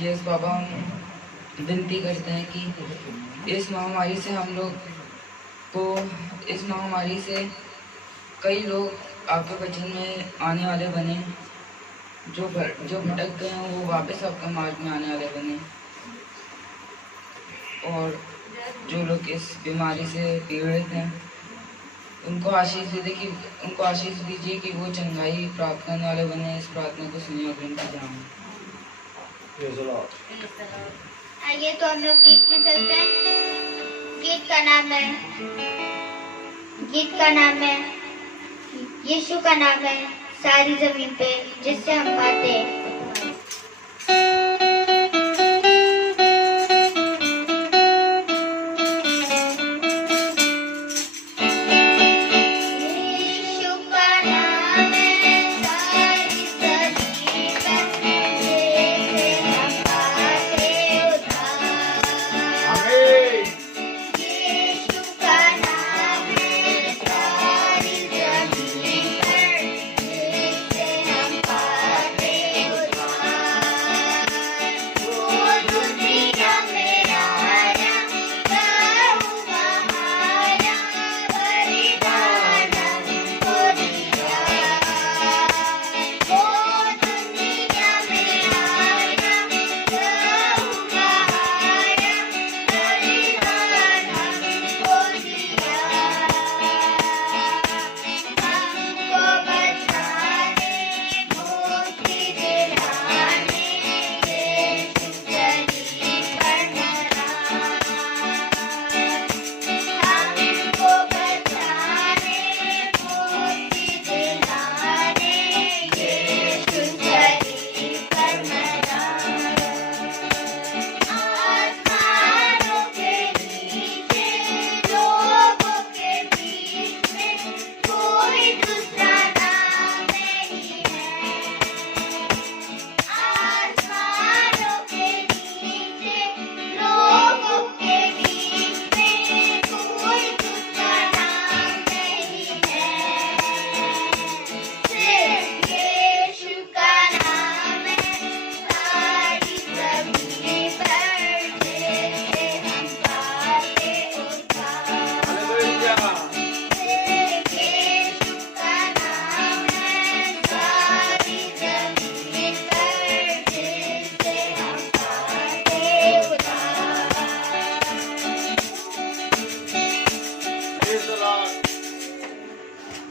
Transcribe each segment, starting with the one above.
Yes बाबा, हम विनती करते हैं कि इस महामारी से हम लोग को, इस महामारी से कई लोग आपके वचन में आने वाले बने, जो भटक गए हैं वो वापस आपके मार्ग में आने वाले बने, और जो लोग इस बीमारी से पीड़ित हैं उनको आशीष दीजिए कि वो चंगाई प्राप्त करने वाले बने। इस प्रार्थना को सुनिए और विनती जाऊँ। आइए तो हम लोग गीत में चलते हैं। गीत का नाम है यीशु का नाम है सारी जमीन पे जिससे हम पाते हैं।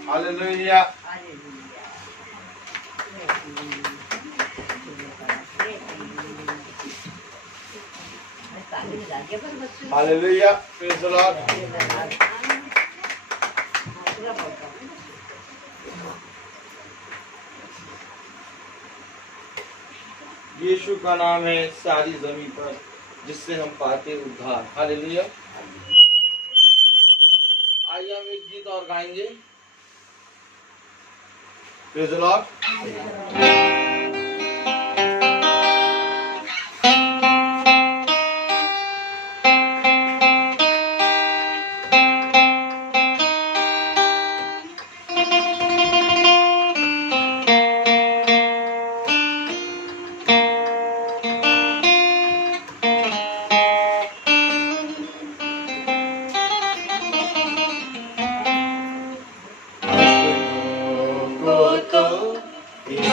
Hallelujah. Hallelujah. Praise the Lord. यीशु का नाम है सारी जमीन पर जिससे हम पाते उद्धार। हालेलुया। आइए हम एक गीत और गाएंगे। Praise the Lord. तो इस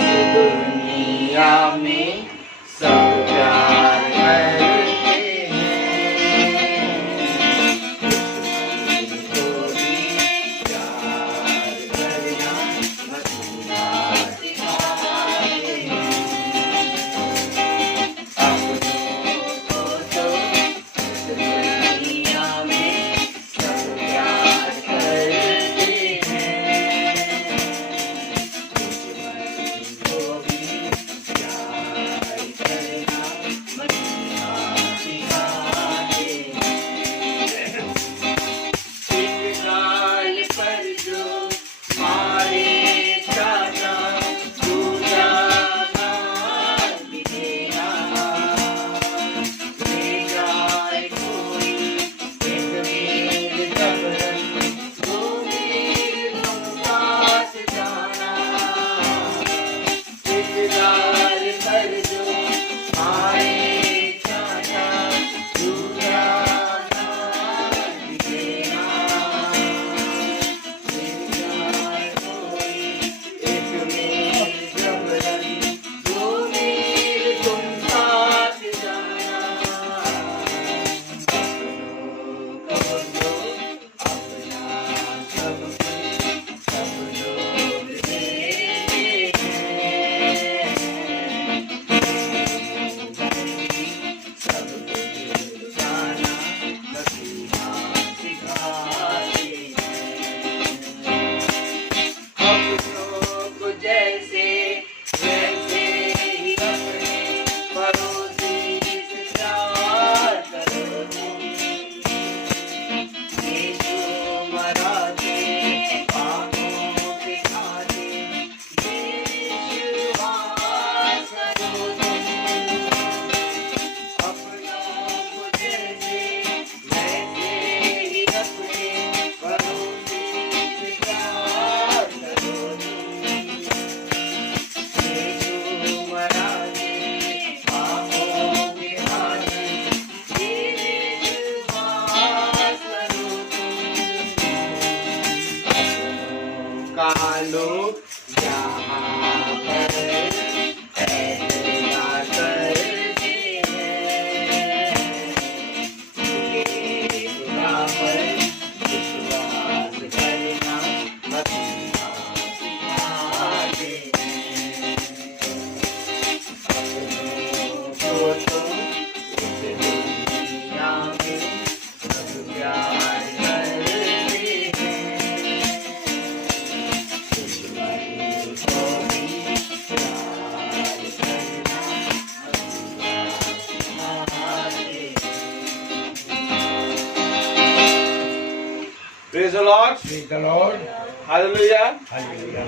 the Lord. Praise the Lord. Hallelujah. Hallelujah.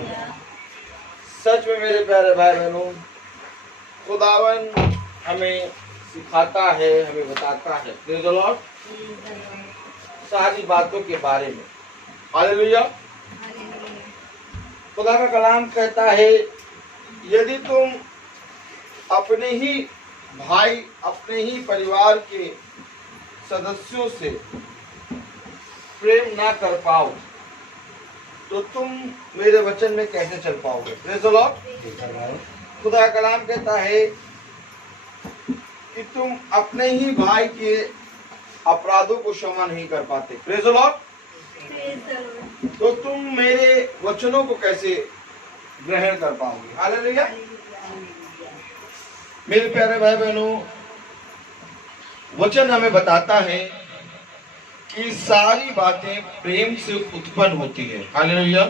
सच में मेरे प्यारे भाई बहनों, खुदावन हमें सिखाता है, हमें बताता है Praise the Lord, सारी बातों के बारे में। हालेलुया। खुदा का कलाम कहता है, यदि तुम अपने ही भाई, अपने ही परिवार के सदस्यों से प्रेम ना कर पाओ तो तुम मेरे वचन में कैसे चल पाओगे। Praise the Lord. Praise the Lord. खुदा का कलाम कहता है कि तुम अपने ही भाई के अपराधों को क्षमा नहीं कर पाते। Praise the Lord. तो तुम मेरे वचनों को कैसे ग्रहण कर पाओगे। हालेलुया। मेरे प्यारे भाई बहनों, वचन हमें बताता है कि सारी बातें प्रेम से उत्पन्न होती है। हालेलुया।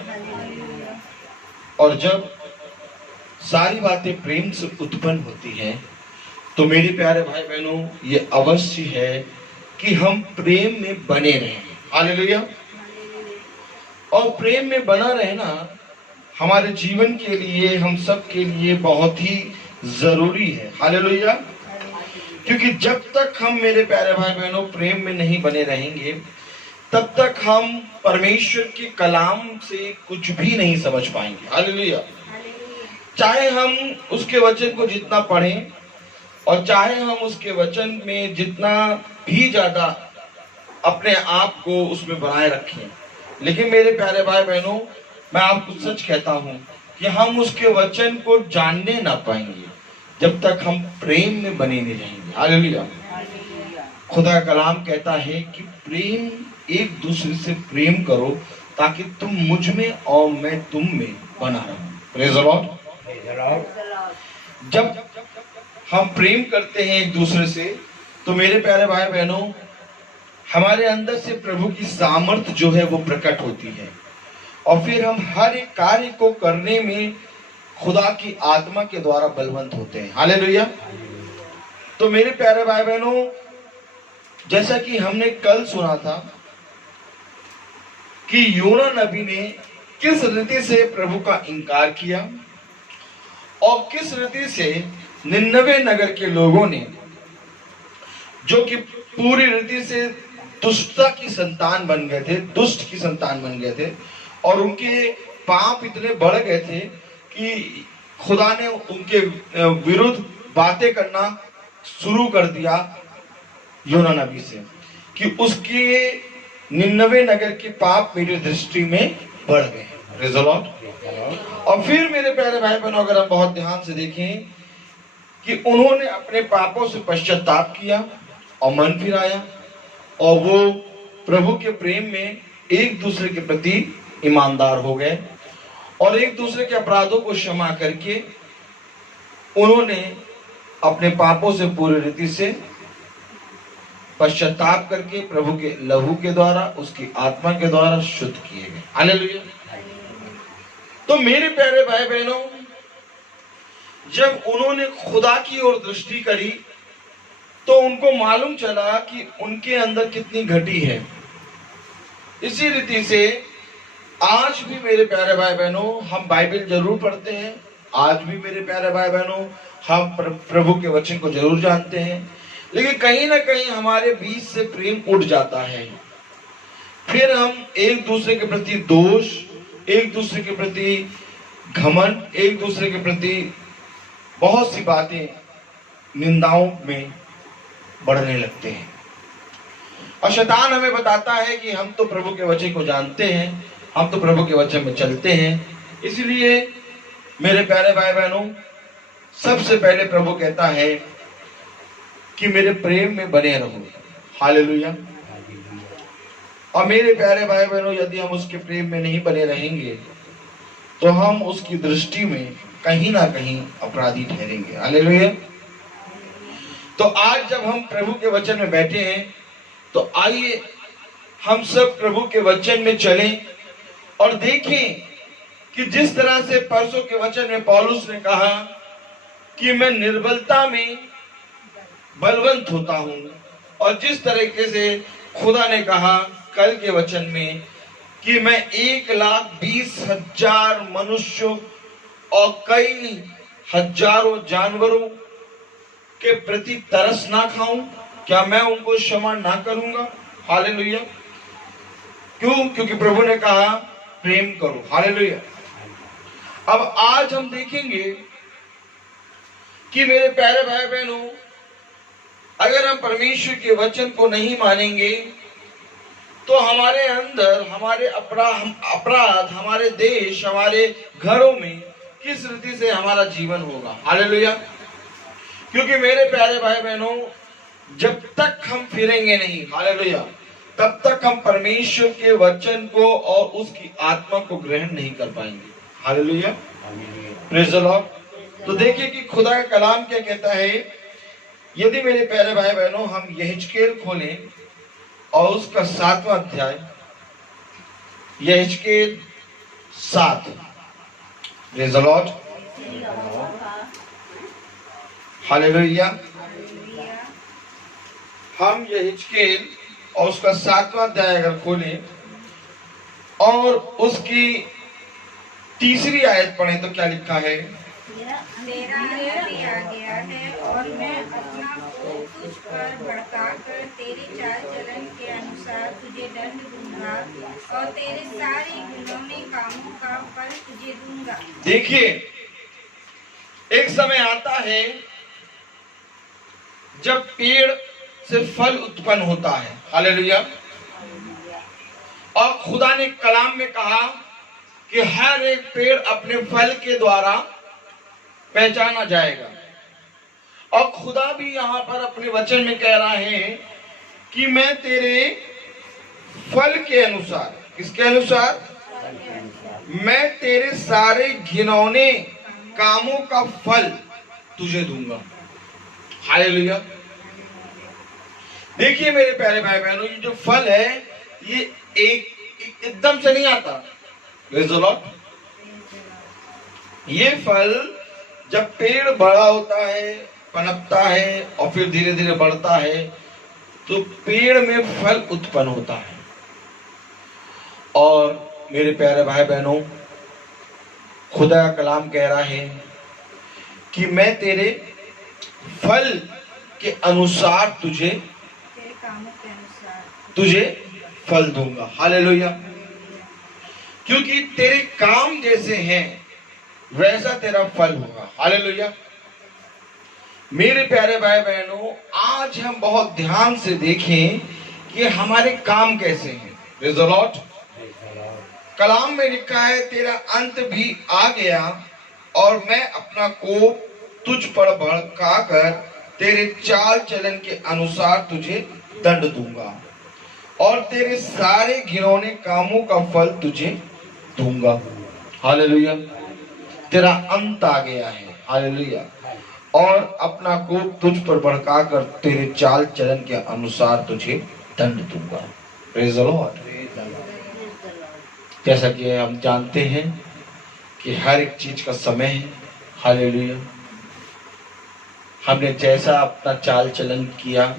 और जब सारी बातें प्रेम से उत्पन्न होती हैं तो मेरे प्यारे भाई बहनों, ये अवश्य है कि हम प्रेम में बने रहें। हालेलुया। और प्रेम में बना रहना हमारे जीवन के लिए, हम सब के लिए बहुत ही जरूरी है। हालेलुया। क्योंकि जब तक हम मेरे प्यारे भाई बहनों प्रेम में नहीं बने रहेंगे, तब तक हम परमेश्वर के कलाम से कुछ भी नहीं समझ पाएंगे। हालेलुया। चाहे हम उसके वचन को जितना पढ़ें और चाहे हम उसके वचन में जितना भी ज्यादा अपने आप को उसमें बनाए रखें, लेकिन मेरे प्यारे भाई बहनों, मैं आपको सच कहता हूं कि हम उसके वचन को जानने ना पाएंगे जब तक हम प्रेम में बने नहीं रहेंगे। हालेलुया। खुदा का कलाम कहता है कि प्रेम, एक दूसरे से प्रेम करो ताकि तुम मुझ में और मैं तुम में बना रहूं। Praise the Lord. Praise the Lord. जब हम प्रेम करते हैं एक दूसरे से तो मेरे प्यारे भाई बहनों, हमारे अंदर से प्रभु की सामर्थ जो है वो प्रकट होती है और फिर हम हर एक कार्य को करने में खुदा की आत्मा के द्वारा बलवंत होते हैं। हालेलुया। तो मेरे प्यारे भाई बहनों, जैसा कि हमने कल सुना था कि योना नबी ने किस रीति से प्रभु का इनकार किया और किस रीति से निन्नवे नगर के लोगों ने, जो कि पूरी रीति से दुष्टता की संतान बन गए थे, दुष्ट की संतान बन गए थे और उनके पाप इतने बढ़ गए थे कि खुदा ने उनके विरुद्ध बातें करना शुरू कर दिया योना नबी से कि उसके निन्नवे नगर के पाप मेरी दृष्टि में बढ़ गए। Praise the Lord. Praise the Lord. और फिर मेरे प्यारे भाई बहनों, अगर हम बहुत ध्यान से देखें कि उन्होंने अपने पापों से पश्चाताप किया और मन फिराया और वो प्रभु के प्रेम में एक दूसरे के प्रति ईमानदार हो गए और एक दूसरे के अपराधों को क्षमा करके उन्होंने अपने पापों से पूरी रीति से पश्चाताप करके प्रभु के लहू के द्वारा, उसकी आत्मा के द्वारा शुद्ध किए गए। हालेलुया। तो मेरे प्यारे भाई बहनों, जब उन्होंने खुदा की ओर दृष्टि करी तो उनको मालूम चला कि उनके अंदर कितनी घटी है। इसी रीति से आज भी मेरे प्यारे भाई बहनों, हम बाइबल जरूर पढ़ते हैं, आज भी मेरे प्यारे भाई बहनों हम प्रभु के वचन को जरूर जानते हैं, लेकिन कहीं ना कहीं हमारे बीच से प्रेम उठ जाता है। फिर हम एक दूसरे के प्रति दोष, एक दूसरे के प्रति घमंड, एक दूसरे के प्रति बहुत सी बातें, निंदाओं में बढ़ने लगते हैं और शैतान हमें बताता है कि हम तो प्रभु के वचन को जानते हैं, हम तो प्रभु के वचन में चलते हैं। इसलिए मेरे प्यारे भाई बहनों, सबसे पहले प्रभु कहता है कि मेरे प्रेम में बने रहो। हालेलुया। और मेरे प्यारे भाई बहनों, यदि हम उसके प्रेम में नहीं बने रहेंगे तो हम उसकी दृष्टि में कहीं ना कहीं अपराधी ठहरेंगे। हालेलुया। तो आज जब हम प्रभु के वचन में बैठे हैं तो आइए हम सब प्रभु के वचन में चलें और देखें कि जिस तरह से परसों के वचन में पौलुस ने कहा कि मैं निर्बलता में बलवंत होता हूं, और जिस तरीके से खुदा ने कहा कल के वचन में कि मैं 1,20,000 मनुष्यों और कई हजारों जानवरों के प्रति तरस ना खाऊं? क्या मैं उनको क्षमा ना करूंगा? हालेलुया। क्यों? क्योंकि प्रभु ने कहा प्रेम करो। हालेलुया। अब आज हम देखेंगे कि मेरे प्यारे भाई बहनों, अगर हम परमेश्वर के वचन को नहीं मानेंगे तो हमारे अंदर हमारे अपराध, हमारे देश, हमारे घरों में किस रीति से हमारा जीवन होगा। हालेलुया। क्योंकि मेरे प्यारे भाई बहनों, जब तक हम फिरेंगे नहीं, हालेलुया, तब तक हम परमेश्वर के वचन को और उसकी आत्मा को ग्रहण नहीं कर पाएंगे। Hallelujah, praise the Lord. तो देखिए कि खुदा का कलाम क्या कहता है। यदि मेरे प्यारे भाई बहनों हम यहेजकेल खोलें और उसका 7वां अध्याय, यहेजकेल 7, प्रेज़ द लॉर्ड, हालेलुया। हम यहेजकेल और उसका 7वां अध्याय अगर खोलें और उसकी 3री आयत पढ़ें तो क्या लिखा है? तेरा अंत भी आ गया है और मैं अपना कोप तुझ पर भड़काकर तेरे चाल चलन के अनुसार तुझे दंड दूंगा और तेरे सारे घिनौने कामों का फल तुझे दूंगा। देखिए, एक समय आता है जब पेड़ से फल उत्पन्न होता है। हालेलुया। और खुदा ने कलाम में कहा कि हर एक पेड़ अपने फल के द्वारा पहचाना जाएगा। और खुदा भी यहां पर अपने वचन में कह रहा है कि मैं तेरे फल के अनुसार, किसके अनुसार? मैं तेरे सारे घिनौने कामों का फल तुझे दूंगा। हालेलुया। देखिए मेरे प्यारे भाई बहनों, ये जो फल है ये एकदम से नहीं आता। Praise the Lord. ये फल जब पेड़ बड़ा होता है, पनपता है और फिर धीरे धीरे बढ़ता है तो पेड़ में फल उत्पन्न होता है। और मेरे प्यारे भाई बहनों, खुदा का कलाम कह रहा है कि मैं तेरे फल के अनुसार तुझे फल दूंगा। हालेलुया। क्योंकि तेरे काम जैसे हैं वैसा तेरा फल होगा। हालेलुया। मेरे प्यारे भाई बहनों, आज हम बहुत ध्यान से देखें कि हमारे काम कैसे हैं। Praise the Lord. कलाम में लिखा है तेरा अंत भी आ गया और मैं अपना कोप तुझ पर भड़काकर तेरे चाल चलन के अनुसार तुझे दंड दूंगा और तेरे सारे घिनौने कामों का फल तुझे दूंगा। हालेलुया। तेरा अंत आ गया है। हालेलुया। और अपना कोप तुझ पर भड़काकर तेरे चाल चलन के अनुसार तुझे दंड दूंगा। Praise the Lord. जैसा कि हम जानते हैं कि हर एक चीज का समय है। हालेलुया। हमने जैसा अपना चाल चलन किया,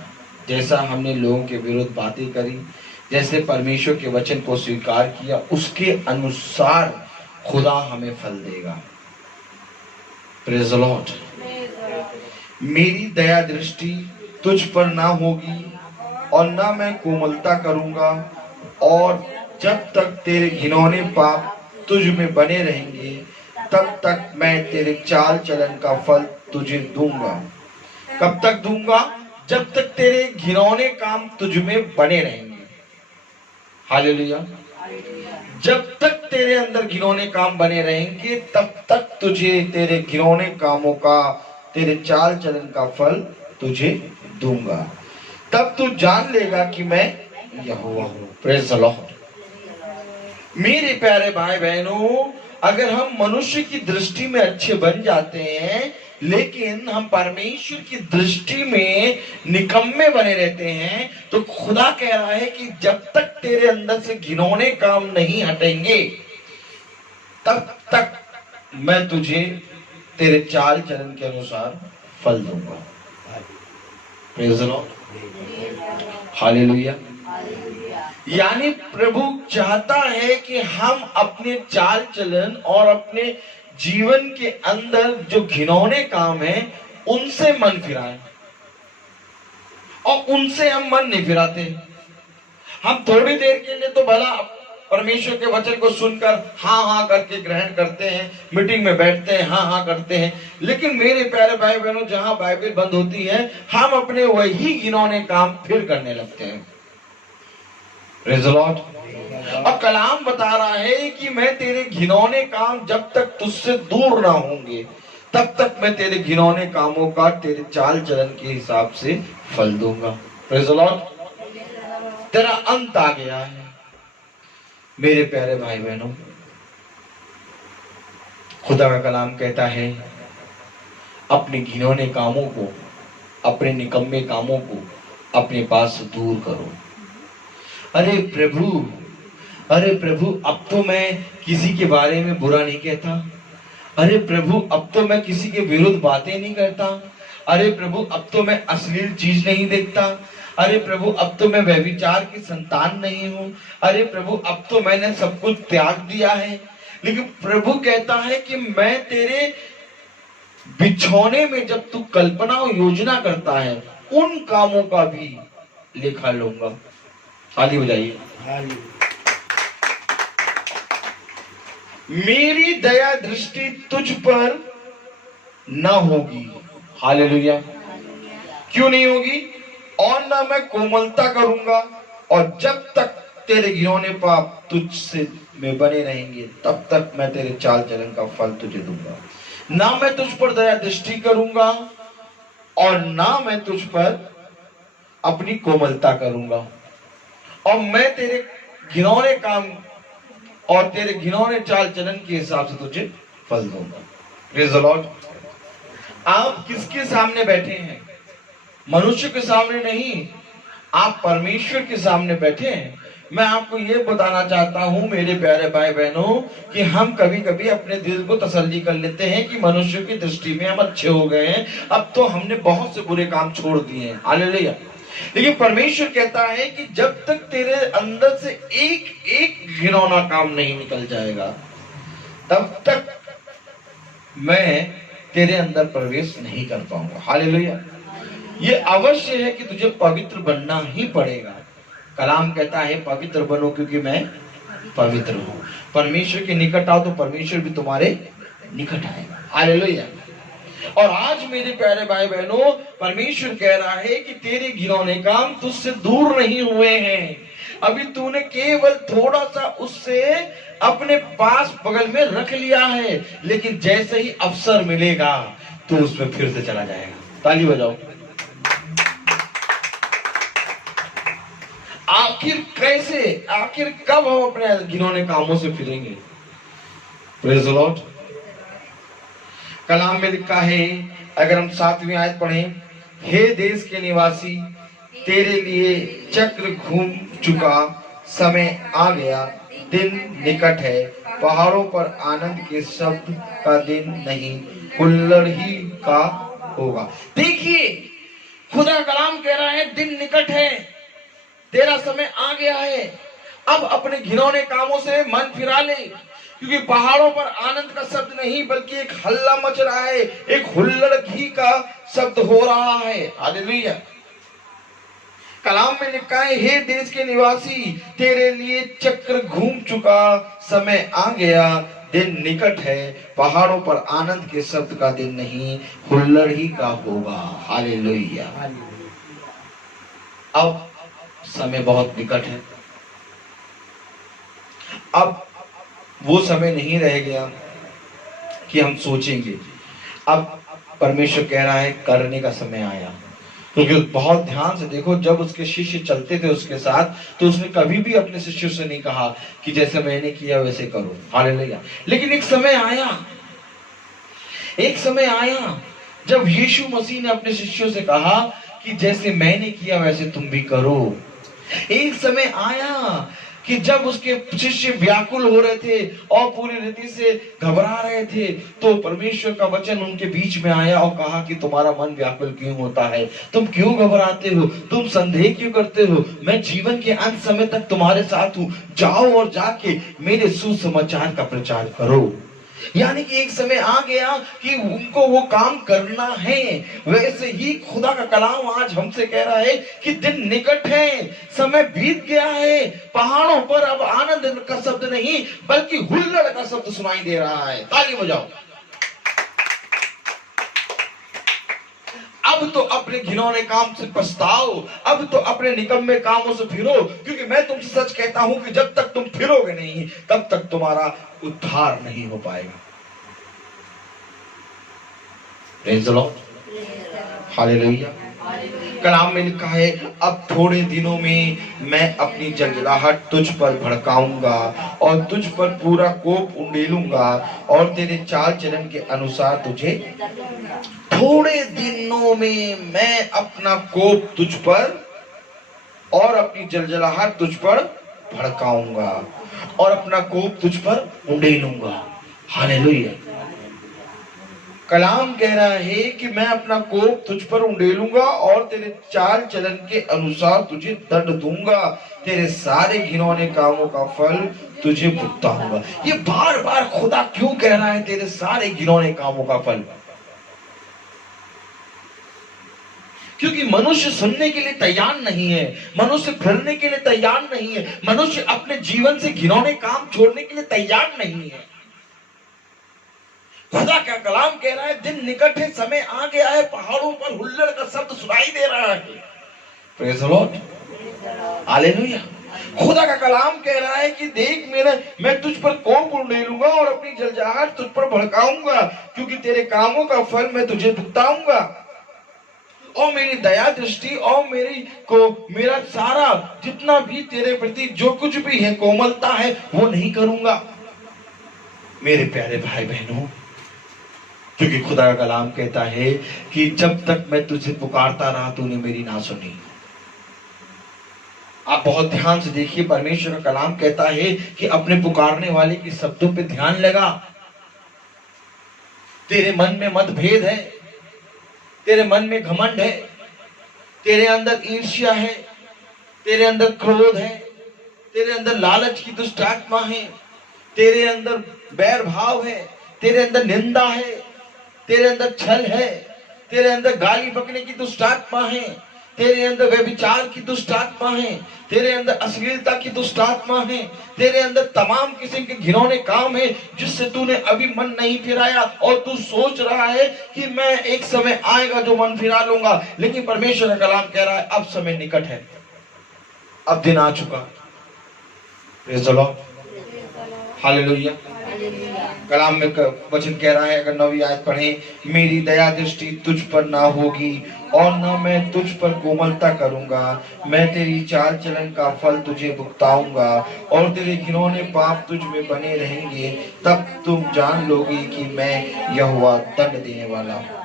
जैसा हमने लोगों के विरुद्ध बातें करी, जैसे परमेश्वर के वचन को स्वीकार किया, उसके अनुसार खुदा हमें फल देगा। Praise the Lord. मेरी दया दृष्टि तुझ पर ना होगी और ना मैं कोमलता करूंगा, और जब तक तेरे घिनौने पाप तुझ में बने रहेंगे तब तक मैं तेरे चाल चलन का फल तुझे दूंगा। कब तक दूंगा? जब तक तेरे घिनौने काम तुझ में बने रहेंगे। हालेलुया। जब तक तेरे अंदर घिनौने काम बने रहेंगे तब तक तुझे तेरे घिनौने कामों का, तेरे चाल चलन का फल तुझे दूंगा। तब तू जान लेगा कि मैं यहोवा हूं। Praise the Lord. मेरे प्यारे भाई बहनों, अगर हम मनुष्य की दृष्टि में अच्छे बन जाते हैं लेकिन हम परमेश्वर की दृष्टि में निकम्मे बने रहते हैं, तो खुदा कह रहा है कि जब तक तेरे अंदर से घिनौने काम नहीं हटेंगे तब तक मैं तुझे तेरे चाल चलन के अनुसार फल दूंगा। Praise the Lord. हालेलुया। यानी प्रभु चाहता है कि हम अपने चाल चलन और अपने जीवन के अंदर जो घिनौने काम है उनसे मन फिराएं, और उनसे हम मन नहीं फिराते। हम थोड़ी देर के लिए तो भला परमेश्वर के वचन को सुनकर हाँ हाँ करके ग्रहण करते हैं, मीटिंग में बैठते हैं, हाँ हाँ करते हैं, लेकिन मेरे प्यारे भाई बहनों, जहां बाइबल बंद होती है हम अपने वही घिनौने काम फिर करने लगते हैं। Praise the Lord. और कलाम बता रहा है कि मैं तेरे घिनौने काम जब तक तुझसे दूर ना होंगे तब तक मैं तेरे घिनौने कामों का तेरे चाल चलन के हिसाब से फल दूंगा। Praise the Lord. तेरा अंत आ गया है मेरे प्यारे भाई बहनों। खुदा का कलाम कहता है अपने घिनौने कामों को, अपने निकम्मे कामों को अपने पास से दूर करो। अरे प्रभु अब तो मैं किसी के बारे में बुरा नहीं कहता। अरे प्रभु अब तो मैं किसी के विरुद्ध बातें नहीं करता। अरे प्रभु अब तो मैं अश्लील चीज नहीं देखता। अरे प्रभु अब तो मैं व्यभिचार की संतान नहीं हूं। अरे प्रभु अब तो मैंने सब कुछ त्याग दिया है। लेकिन प्रभु कहता है कि मैं तेरे बिछौने में जब तू कल्पना और योजना करता है उन कामों का भी लेखा लूंगा। ताली बजाइए। मेरी दया दृष्टि तुझ पर न होगी। हालेलुया। क्यों नहीं होगी? और ना मैं कोमलता करूंगा, और जब तक तेरे घिनौने पाप तुझसे में बने रहेंगे तब तक मैं तेरे चाल चलन का फल तुझे दूंगा। ना मैं तुझ पर दया दृष्टि करूंगा और ना मैं तुझ पर अपनी कोमलता करूंगा, और मैं तेरे घिनौने काम और तेरे घिनौने चाल चलन के हिसाब से तुझे फल दूंगा। Praise the Lord. आप किसके सामने बैठे हैं? मनुष्य के सामने नहीं, आप परमेश्वर के सामने बैठे हैं। मैं आपको ये बताना चाहता हूं मेरे प्यारे भाई बहनों कि हम कभी कभी अपने दिल को तसल्ली कर लेते हैं कि मनुष्य की दृष्टि में हम अच्छे हो गए हैं, अब तो हमने बहुत से बुरे काम छोड़ दिए हैं। हालेलुया। लेकिन परमेश्वर कहता है कि जब तक तेरे अंदर से एक एक घिनौना काम नहीं निकल जाएगा तब तक मैं तेरे अंदर प्रवेश नहीं कर पाऊंगा। हालेलुया। ये अवश्य है कि तुझे पवित्र बनना ही पड़ेगा। कलाम कहता है पवित्र बनो क्योंकि मैं पवित्र हूं। परमेश्वर के निकट आओ तो परमेश्वर भी तुम्हारे निकट आएगा। हालेलुया। और आज मेरे प्यारे भाई बहनों, परमेश्वर कह रहा है कि तेरे घिनौने काम तुझसे दूर नहीं हुए हैं। अभी तूने केवल थोड़ा सा उससे अपने पास बगल में रख लिया है, लेकिन जैसे ही अवसर मिलेगा तो उसमें फिर से चला जाएगा। ताली बजाओ। आखिर कैसे, आखिर कब हम अपने घिनौने कामों से फिरेंगे? Praise the Lord. कलाम में लिखा है, अगर हम 7वीं आयत पढ़ें, हे देश के निवासी तेरे लिए चक्र घूम चुका, समय आ गया, दिन निकट है, पहाड़ों पर आनंद के शब्द का दिन नहीं हुल्लड़ ही का होगा। देखिए खुदा कलाम कह रहा है दिन निकट है, तेरा समय आ गया है, अब अपने घिनौने कामों से मन फिरा ले, क्योंकि पहाड़ों पर आनंद का शब्द नहीं बल्कि एक हल्ला मच रहा है, एक हुल्लड़ घी का शब्द हो रहा है। हालेलुया। कलाम में लिखा है, हे देश के निवासी तेरे लिए चक्र घूम चुका, समय आ गया, दिन निकट है, पहाड़ों पर आनंद के शब्द का दिन नहीं हुल्लड़ ही का होगा। हालेलुया। अब समय बहुत निकट है। अब वो समय नहीं रह गया कि हम सोचेंगे, अब परमेश्वर कह रहा है करने का समय आया। क्योंकि बहुत ध्यान से देखो, जब उसके शिष्य चलते थे उसके साथ तो उसने कभी भी अपने शिष्यों से नहीं कहा कि जैसे मैंने किया वैसे करो। हालेलुया। लेकिन एक समय आया जब यीशु मसीह ने अपने शिष्यों से कहा कि जैसे मैंने किया वैसे तुम भी करो। एक समय आया कि जब उसके शिष्य व्याकुल हो रहे थे और पूरी रीति से घबरा रहे थे, तो परमेश्वर का वचन उनके बीच में आया और कहा कि तुम्हारा मन व्याकुल क्यों होता है, तुम क्यों घबराते हो, तुम संदेह क्यों करते हो, मैं जीवन के अंत समय तक तुम्हारे साथ हूं, जाओ और जाके मेरे सुसमाचार का प्रचार करो। यानी कि एक समय आ गया कि उनको वो काम करना है। वैसे ही खुदा का कलाम आज हमसे कह रहा है कि दिन निकट है, समय बीत गया है, पहाड़ों पर अब आनंद का शब्द नहीं बल्कि हुल्लड़ का शब्द सुनाई दे रहा है। ताली बजाओ। अब तो अपने घिनौने काम से पछताओ, अब तो अपने निकम्मे कामों से फिरो, क्योंकि मैं तुमसे सच कहता हूं कि जब तक तुम फिरोगे नहीं तब तक तुम्हारा उद्धार नहीं हो पाएगा। Praise the Lord, hallelujah. कलाम में लिखा है, अब थोड़े दिनों में मैं अपनी जलजलाहट तुझ पर भड़काऊंगा और तुझ पर पूरा कोप उंडेलूंगा और तेरे चाल चलन के अनुसार तुझे, थोड़े दिनों में मैं अपना कोप तुझ पर और अपनी जलजलाहट तुझ पर भड़काऊंगा और अपना कोप तुझ पर उंडेलूंगा। हालेलुया। कलाम कह रहा है कि मैं अपना कोप तुझ पर उंडेलूंगा और तेरे चाल चलन के अनुसार तुझे दंड दूंगा, तेरे सारे घिनौने कामों का फल तुझे भुगताऊंगा। ये बार बार खुदा क्यों कह रहा है तेरे सारे घिनौने कामों का फल? क्योंकि मनुष्य सुनने के लिए तैयार नहीं है, मनुष्य फिरने के लिए तैयार नहीं है, मनुष्य अपने जीवन से घिनौने काम छोड़ने के लिए तैयार नहीं है। खुदा का कलाम कह रहा है दिन निकट है, समय आ गया है, पहाड़ों पर हुल्लड़ का शब्द सुनाई दे रहा है। Praise the Lord, hallelujah. खुदा का कलाम कह रहा है कि देख मैं तुझ पर कोप उंडेलूंगा और अपनी जलजलाहट तुझ पर भड़काऊंगा, क्योंकि तेरे कामों का फल मैं तुझे भुगताऊंगा और मेरी दया दृष्टि और मेरा सारा जितना भी तेरे प्रति जो कुछ भी है कोमलता है वो नहीं करूंगा। मेरे प्यारे भाई बहनों, क्योंकि खुदा का कलाम कहता है कि जब तक मैं तुझे पुकारता रहा तूने मेरी ना सुनी। आप बहुत ध्यान से देखिए, परमेश्वर का कलाम कहता है कि अपने पुकारने वाले के शब्दों पे ध्यान लगा। तेरे मन में मतभेद है, तेरे मन में घमंड है, तेरे अंदर ईर्ष्या है, तेरे अंदर क्रोध है, तेरे अंदर लालच की दुष्ट आत्मा है, तेरे अंदर बैर भाव है, तेरे अंदर निंदा है, तेरे अंदर छल है, तेरे अंदर गाली बकने की दुष्ट आत्मा है, तेरे अंदर व्यभिचार की दुष्ट आत्मा है, तेरे अंदर अश्लीलता की दुष्ट आत्मा है, तेरे अंदर तमाम किस्म के घिनौने काम है जिससे तूने अभी मन नहीं फिराया और तू सोच रहा है कि मैं एक समय आएगा जो मन फिरा लूंगा। लेकिन परमेश्वर का कलाम कह रहा है अब समय निकट है, अब दिन आ चुका। Praise the Lord, hallelujah. कलाम में वचन कह रहा है, अगर 9वीं आयत पढ़ें, मेरी दया दृष्टि तुझ पर ना होगी और न मैं तुझ पर कोमलता करूंगा, मैं तेरी चाल चलन का फल तुझे भुगताऊंगा और तेरे घिनौने पाप तुझ में बने रहेंगे, तब तुम जान लोगे कि मैं यहोवा दंड देने वाला हूं।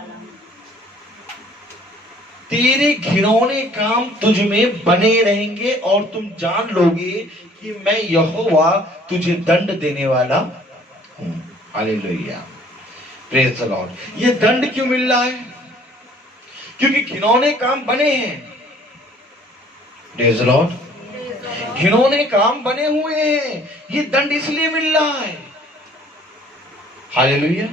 तेरे घिनौने काम तुझ में बने रहेंगे और तुम जान लोगे कि मैं यहोवा तुझे दंड देने वाला हूं। Hallelujah, praise the Lord. ये दंड क्यों मिल रहा है? क्योंकि घिनौने काम बने हैं। प्रेज़ द लॉर्ड, घिनौने काम बने हुए हैं, ये दंड इसलिए मिल रहा है। हालेलुया।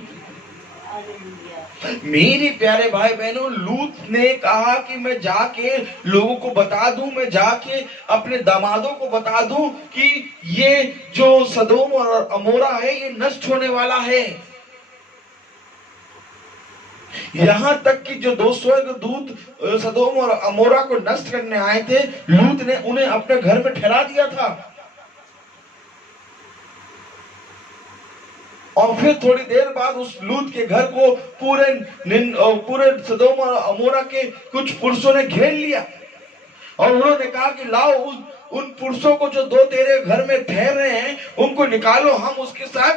मेरे प्यारे भाई बहनों, लूत ने कहा कि मैं जाके लोगों को बता दूं, मैं जाके अपने दामादों को बता दूं कि ये जो सदोम और अमोरा है ये नष्ट होने वाला है। यहां तक कि जो 2 स्वर्गदूत सदोम और अमोरा को नष्ट करने आए थे, लूत ने उन्हें अपने घर में ठहरा दिया था। और फिर थोड़ी देर बाद उस लूत के घर को पूरे सदोम और अमोरा के कुछ पुरुषों ने घेर लिया और उन्होंने कहा कि लाओ उन पुरुषों को जो 2 तेरे घर में ठहर रहे हैं उनको निकालो, हम उसके साथ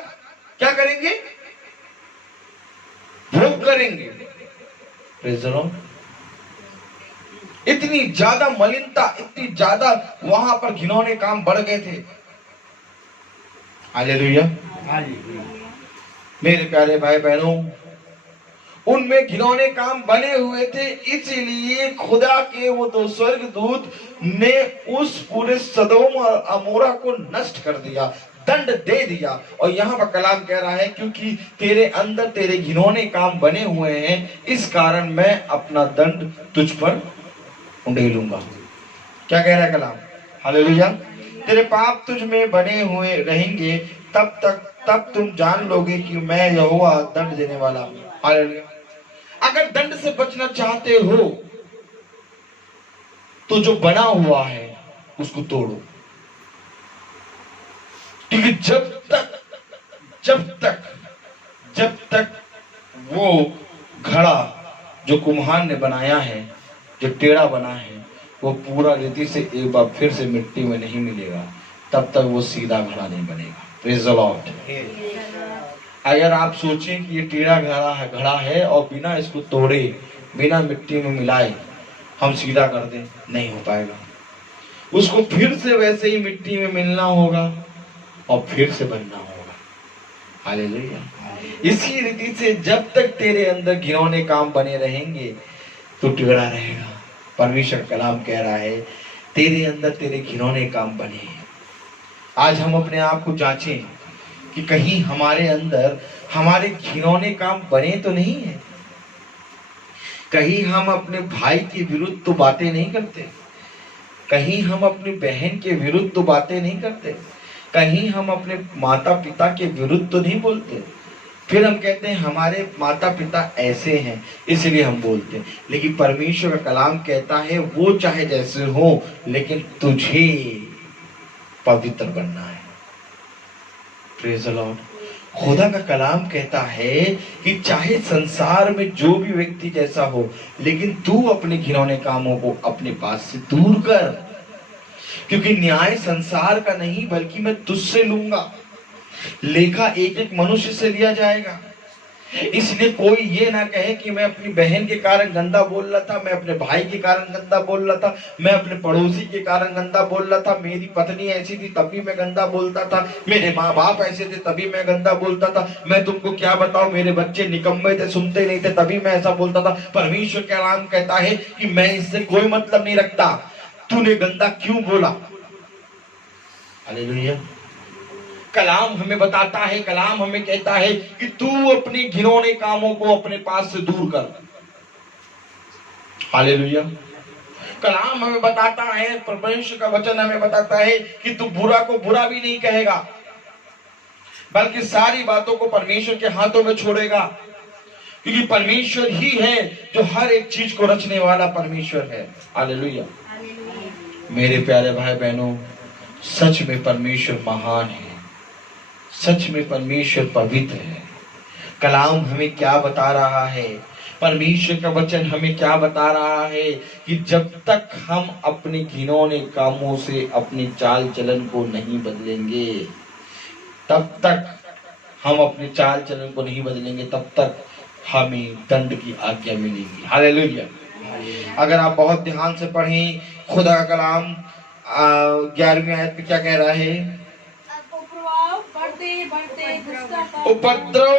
क्या करेंगे? भोग करेंगे। प्रेज़ द लॉर्ड, इतनी ज्यादा मलिनता, इतनी ज्यादा वहां पर घिनौने काम बढ़ गए थे। हालेलुया। मेरे प्यारे भाई बहनों, उनमें घिनौने काम बने हुए थे, इसीलिए खुदा के वो दो स्वर्गदूत ने उस पूरे सदोम और अमोरा को नष्ट कर दिया, दंड दे दिया। और यहाँ पर कलाम कह रहा है क्योंकि तेरे अंदर तेरे घिनौने काम बने हुए हैं, इस कारण मैं अपना दंड तुझ पर उंडेलूंगा। क्या कह रहा है कलाम? हालेलुया। तेरे पाप तुझ में बने हुए रहेंगे, तब तुम जान लोगे कि मैं यहोवा दंड देने वाला हूं। हालेलुया। अगर दंड से बचना चाहते हो तो जो बना हुआ है उसको तोड़ो, क्योंकि जब तक वो घड़ा जो कुम्हार ने बनाया है, जो टेढ़ा बना है, वो पूरा रीति से एक बार फिर से मिट्टी में नहीं मिलेगा, तब तक वो सीधा घड़ा नहीं बनेगा। Praise the Lord. अगर आप सोचें कि ये टेढ़ा घड़ा है और बिना इसको तोड़े, बिना मिट्टी में मिलाए हम सीधा कर दें, नहीं हो पाएगा। उसको फिर से वैसे ही मिट्टी में मिलना होगा और फिर से बनना होगा। हालेलुया। इसी रीति से जब तक तेरे अंदर घिनौने काम बने रहेंगे तो टेढ़ा रहेगा। परमेश्वर कलाम कह रहा है तेरे अंदर तेरे घिनौने काम बने हैं। आज हम अपने आप को जांचें कि कहीं हमारे अंदर हमारे घिनौने काम बने तो नहीं है। कहीं हम अपने भाई के विरुद्ध तो बातें नहीं करते, कहीं हम अपनी बहन के विरुद्ध तो बातें नहीं करते, कहीं हम अपने माता पिता के विरुद्ध तो नहीं बोलते। फिर हम कहते हैं हमारे माता पिता ऐसे हैं इसलिए हम बोलते हैं। लेकिन परमेश्वर का कलाम कहता है वो चाहे जैसे हो, लेकिन तुझे पवित्र बनना है। Praise the Lord. खुदा का कलाम कहता है कि चाहे संसार में जो भी व्यक्ति जैसा हो, लेकिन तू अपने घिनौने कामों को अपने पास से दूर कर, क्योंकि न्याय संसार का नहीं बल्कि मैं तुझसे लूंगा। लेखा एक एक मनुष्य से लिया जाएगा। इसलिए कोई ये ना कहे कि मैं अपनी बहन के कारण गंदा बोल रहा था, मैं अपने भाई के कारण गंदा बोल रहा था, मैं अपने पड़ोसी के कारण गंदा बोल रहा था, मेरी पत्नी ऐसी थी तभी मैं गंदा बोलता था, मेरे माँ बाप ऐसे थे तभी मैं गंदा बोलता था, मैं तुमको क्या बताऊं, मेरे बच्चे निकम्मे थे, सुनते नहीं थे तभी मैं ऐसा बोलता था। परमेश्वर का कलाम कहता है कि मैं इससे कोई मतलब नहीं रखता, तूने गंदा क्यों बोला। हालेलुया। कलाम हमें बताता है, कलाम हमें कहता है कि तू अपने घिनौने कामों को अपने पास से दूर कर। हालेलुया। कलाम हमें बताता है, परमेश्वर का वचन हमें बताता है कि तू बुरा को बुरा भी नहीं कहेगा, बल्कि सारी बातों को परमेश्वर के हाथों में छोड़ेगा, क्योंकि परमेश्वर ही है जो हर एक चीज को रचने वाला परमेश्वर है। हालेलुया। मेरे प्यारे भाई बहनों, सच में परमेश्वर महान है, सच में परमेश्वर पवित्र है। कलाम हमें क्या बता रहा है, परमेश्वर का वचन हमें क्या बता रहा है कि जब तक हम अपने घिनौने कामों से अपनी चाल चलन को नहीं बदलेंगे, तब तक हम अपने चाल चलन को नहीं बदलेंगे, तब तक हमें दंड की आज्ञा मिलेगी। हालेलुया। अगर आप बहुत ध्यान से पढ़ें खुदा का कलाम 11वीं आयत में क्या कह रहा है? उपद्रव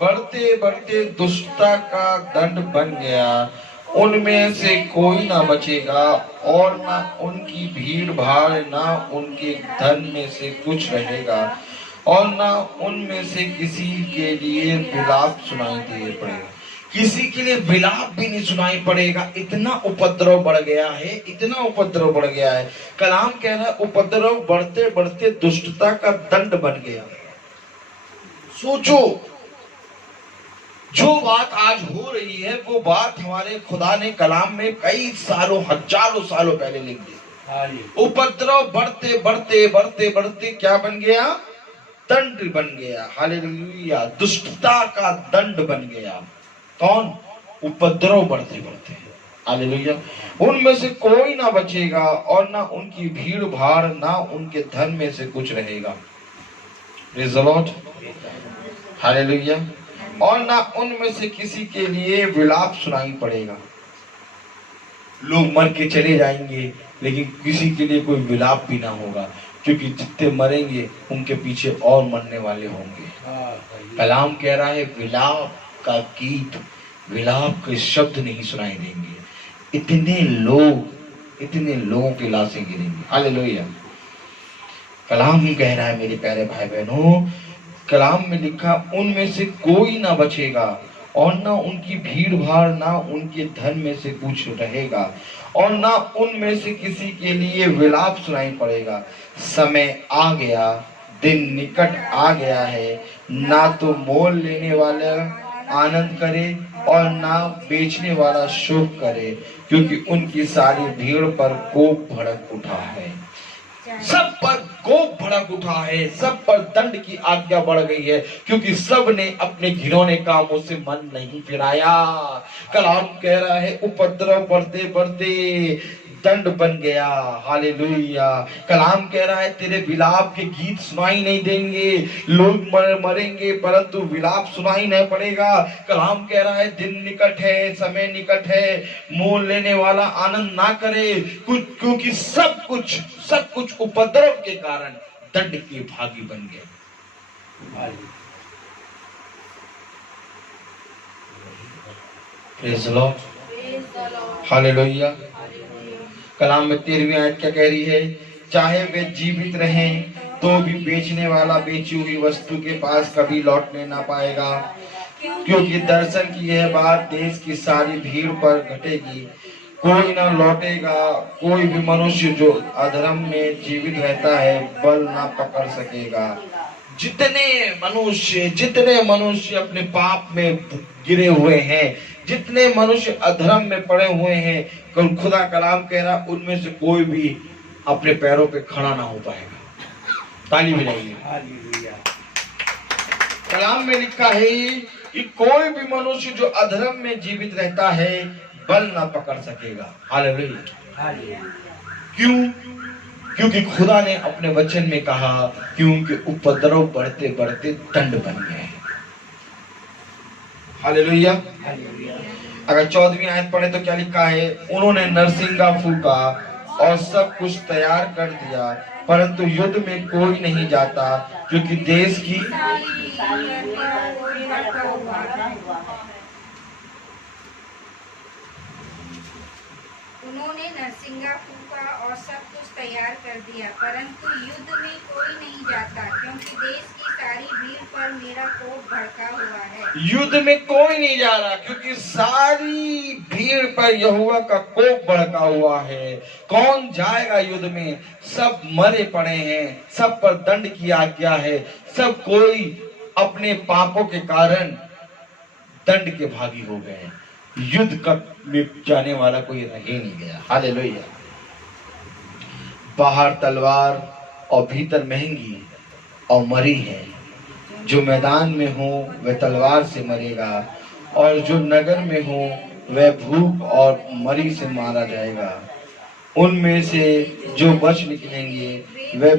बढ़ते बढ़ते दुष्टता का दंड बन गया, उनमें से कोई ना बचेगा और ना उनकी भीड़ भाड़, ना उनके धन में से कुछ रहेगा और ना उनमें से किसी के लिए विलाप सुनाई दे पड़ेगा। किसी के लिए विलाप भी नहीं सुनाई पड़ेगा। इतना उपद्रव बढ़ गया है, इतना उपद्रव बढ़ गया है। कलाम कह रहा है उपद्रव बढ़ते बढ़ते दुष्टता का दंड बन गया। सोचो, जो बात आज हो रही है वो बात हमारे खुदा ने कलाम में कई सालों, हजारों सालों पहले लिख दी। उपद्रव बढ़ते बढ़ते बढ़ते बढ़ते क्या बन गया? दंड बन गया। हालेलुया। दुष्टता का दंड बन गया। कौन? उपद्रव बढ़ते बढ़ते। हालेलुया। उनमें से कोई ना बचेगा और ना उनकी भीड़ भाड़, ना उनके धन में से कुछ रहेगा। Praise the Lord. हालेलुया। और ना उनमें से किसी के लिए विलाप सुनाई पड़ेगा। लोग मर के चले जाएंगे, लेकिन किसी के लिए कोई विलाप भी ना होगा, क्योंकि जितने मरेंगे उनके पीछे और मरने वाले होंगे। कलाम कह रहा है विलाप का गीत, विलाप के शब्द नहीं सुनाई देंगे। इतने लोगों की लाशें गिरेंगी। हालेलुया। कलाम कह रहा है मेरे प्यारे भाई बहनों, कलाम में लिखा उनमें से कोई ना बचेगा और ना उनकी भीड़ भाड़, ना उनके धन में से कुछ रहेगा और ना उनमें से किसी के लिए विलाप सुनाई पड़ेगा। समय आ गया, दिन निकट आ गया है, ना तो मोल लेने वाला आनंद करे और ना बेचने वाला शोक करे, क्योंकि उनकी सारी भीड़ पर कोप भड़क उठा है। सब पर कोप भड़क उठा है, सब पर दंड की आज्ञा बढ़ गई है, क्योंकि सब ने अपने घिनौने कामों से मन नहीं फिराया। कलाम कह रहा है उपद्रव बढ़ते बढ़ते दंड बन गया। हालेलुया। कलाम कह रहा है तेरे विलाप के गीत सुनाई नहीं देंगे, लोग मरेंगे परंतु विलाप सुनाई नहीं पड़ेगा। कलाम कह रहा है दिन निकट है, समय निकट है, मोल लेने वाला आनंद ना करे, क्योंकि सब कुछ उपद्रव के कारण दंड के भागी बन गए। Praise the Lord. हालेलुया। कलाम में 13वीं आयत क्या कह रही है? चाहे वे जीवित रहें तो भी बेचने वाला बेची हुई वस्तु के पास कभी लौटने ना पाएगा, क्योंकि दर्शन की यह बात देश की सारी भीड़ पर घटेगी। कोई ना लौटेगा, कोई भी मनुष्य जो अधर्म में जीवित रहता है बल ना पकड़ सकेगा। जितने मनुष्य अपने पाप में गिरे हुए हैं, जितने मनुष्य अधर्म में पड़े हुए हैं, खुदा कलाम कह रहा उनमें से कोई भी अपने पैरों पे खड़ा ना हो पाएगा। ताली बजाइए। कलाम में लिखा है कि कोई भी मनुष्य जो अधर्म में जीवित रहता है बल ना पकड़ सकेगा। हालेलुया। क्यों? क्योंकि खुदा ने अपने वचन में कहा कि उनके उपद्रव बढ़ते बढ़ते दंड बन गए। हालेलुया। अगर 14वीं आयत पढ़े तो क्या लिखा है? उन्होंने नरसिंगा फूका और सब कुछ तैयार कर दिया, परंतु युद्ध में कोई नहीं जाता, क्योंकि देश की उन्होंने नरसिंगा फूका और सब कुछ तैयार कर दिया, परंतु युद्ध में कोई नहीं जाता, क्योंकि देश की सारी भीड़ पर मेरा कोप भड़का हुआ है। युद्ध में कोई नहीं जा रहा, क्योंकि सारी भीड़ पर यहोवा का कोप भड़का हुआ है। कौन जाएगा युद्ध में? सब मरे पड़े हैं, सब पर दंड की आज्ञा है, सब कोई अपने पापों के कारण दंड के भागी हो गए हैं। युद्ध का में जाने वाला कोई रह ही नहीं गया। हालेलुया। बाहर तलवार और भीतर महंगी और मरी है। जो मैदान में हो वह तलवार से मरेगा, और जो नगर में हो वह भूख और मरी से मारा जाएगा। उनमें से जो बच निकलेंगे वे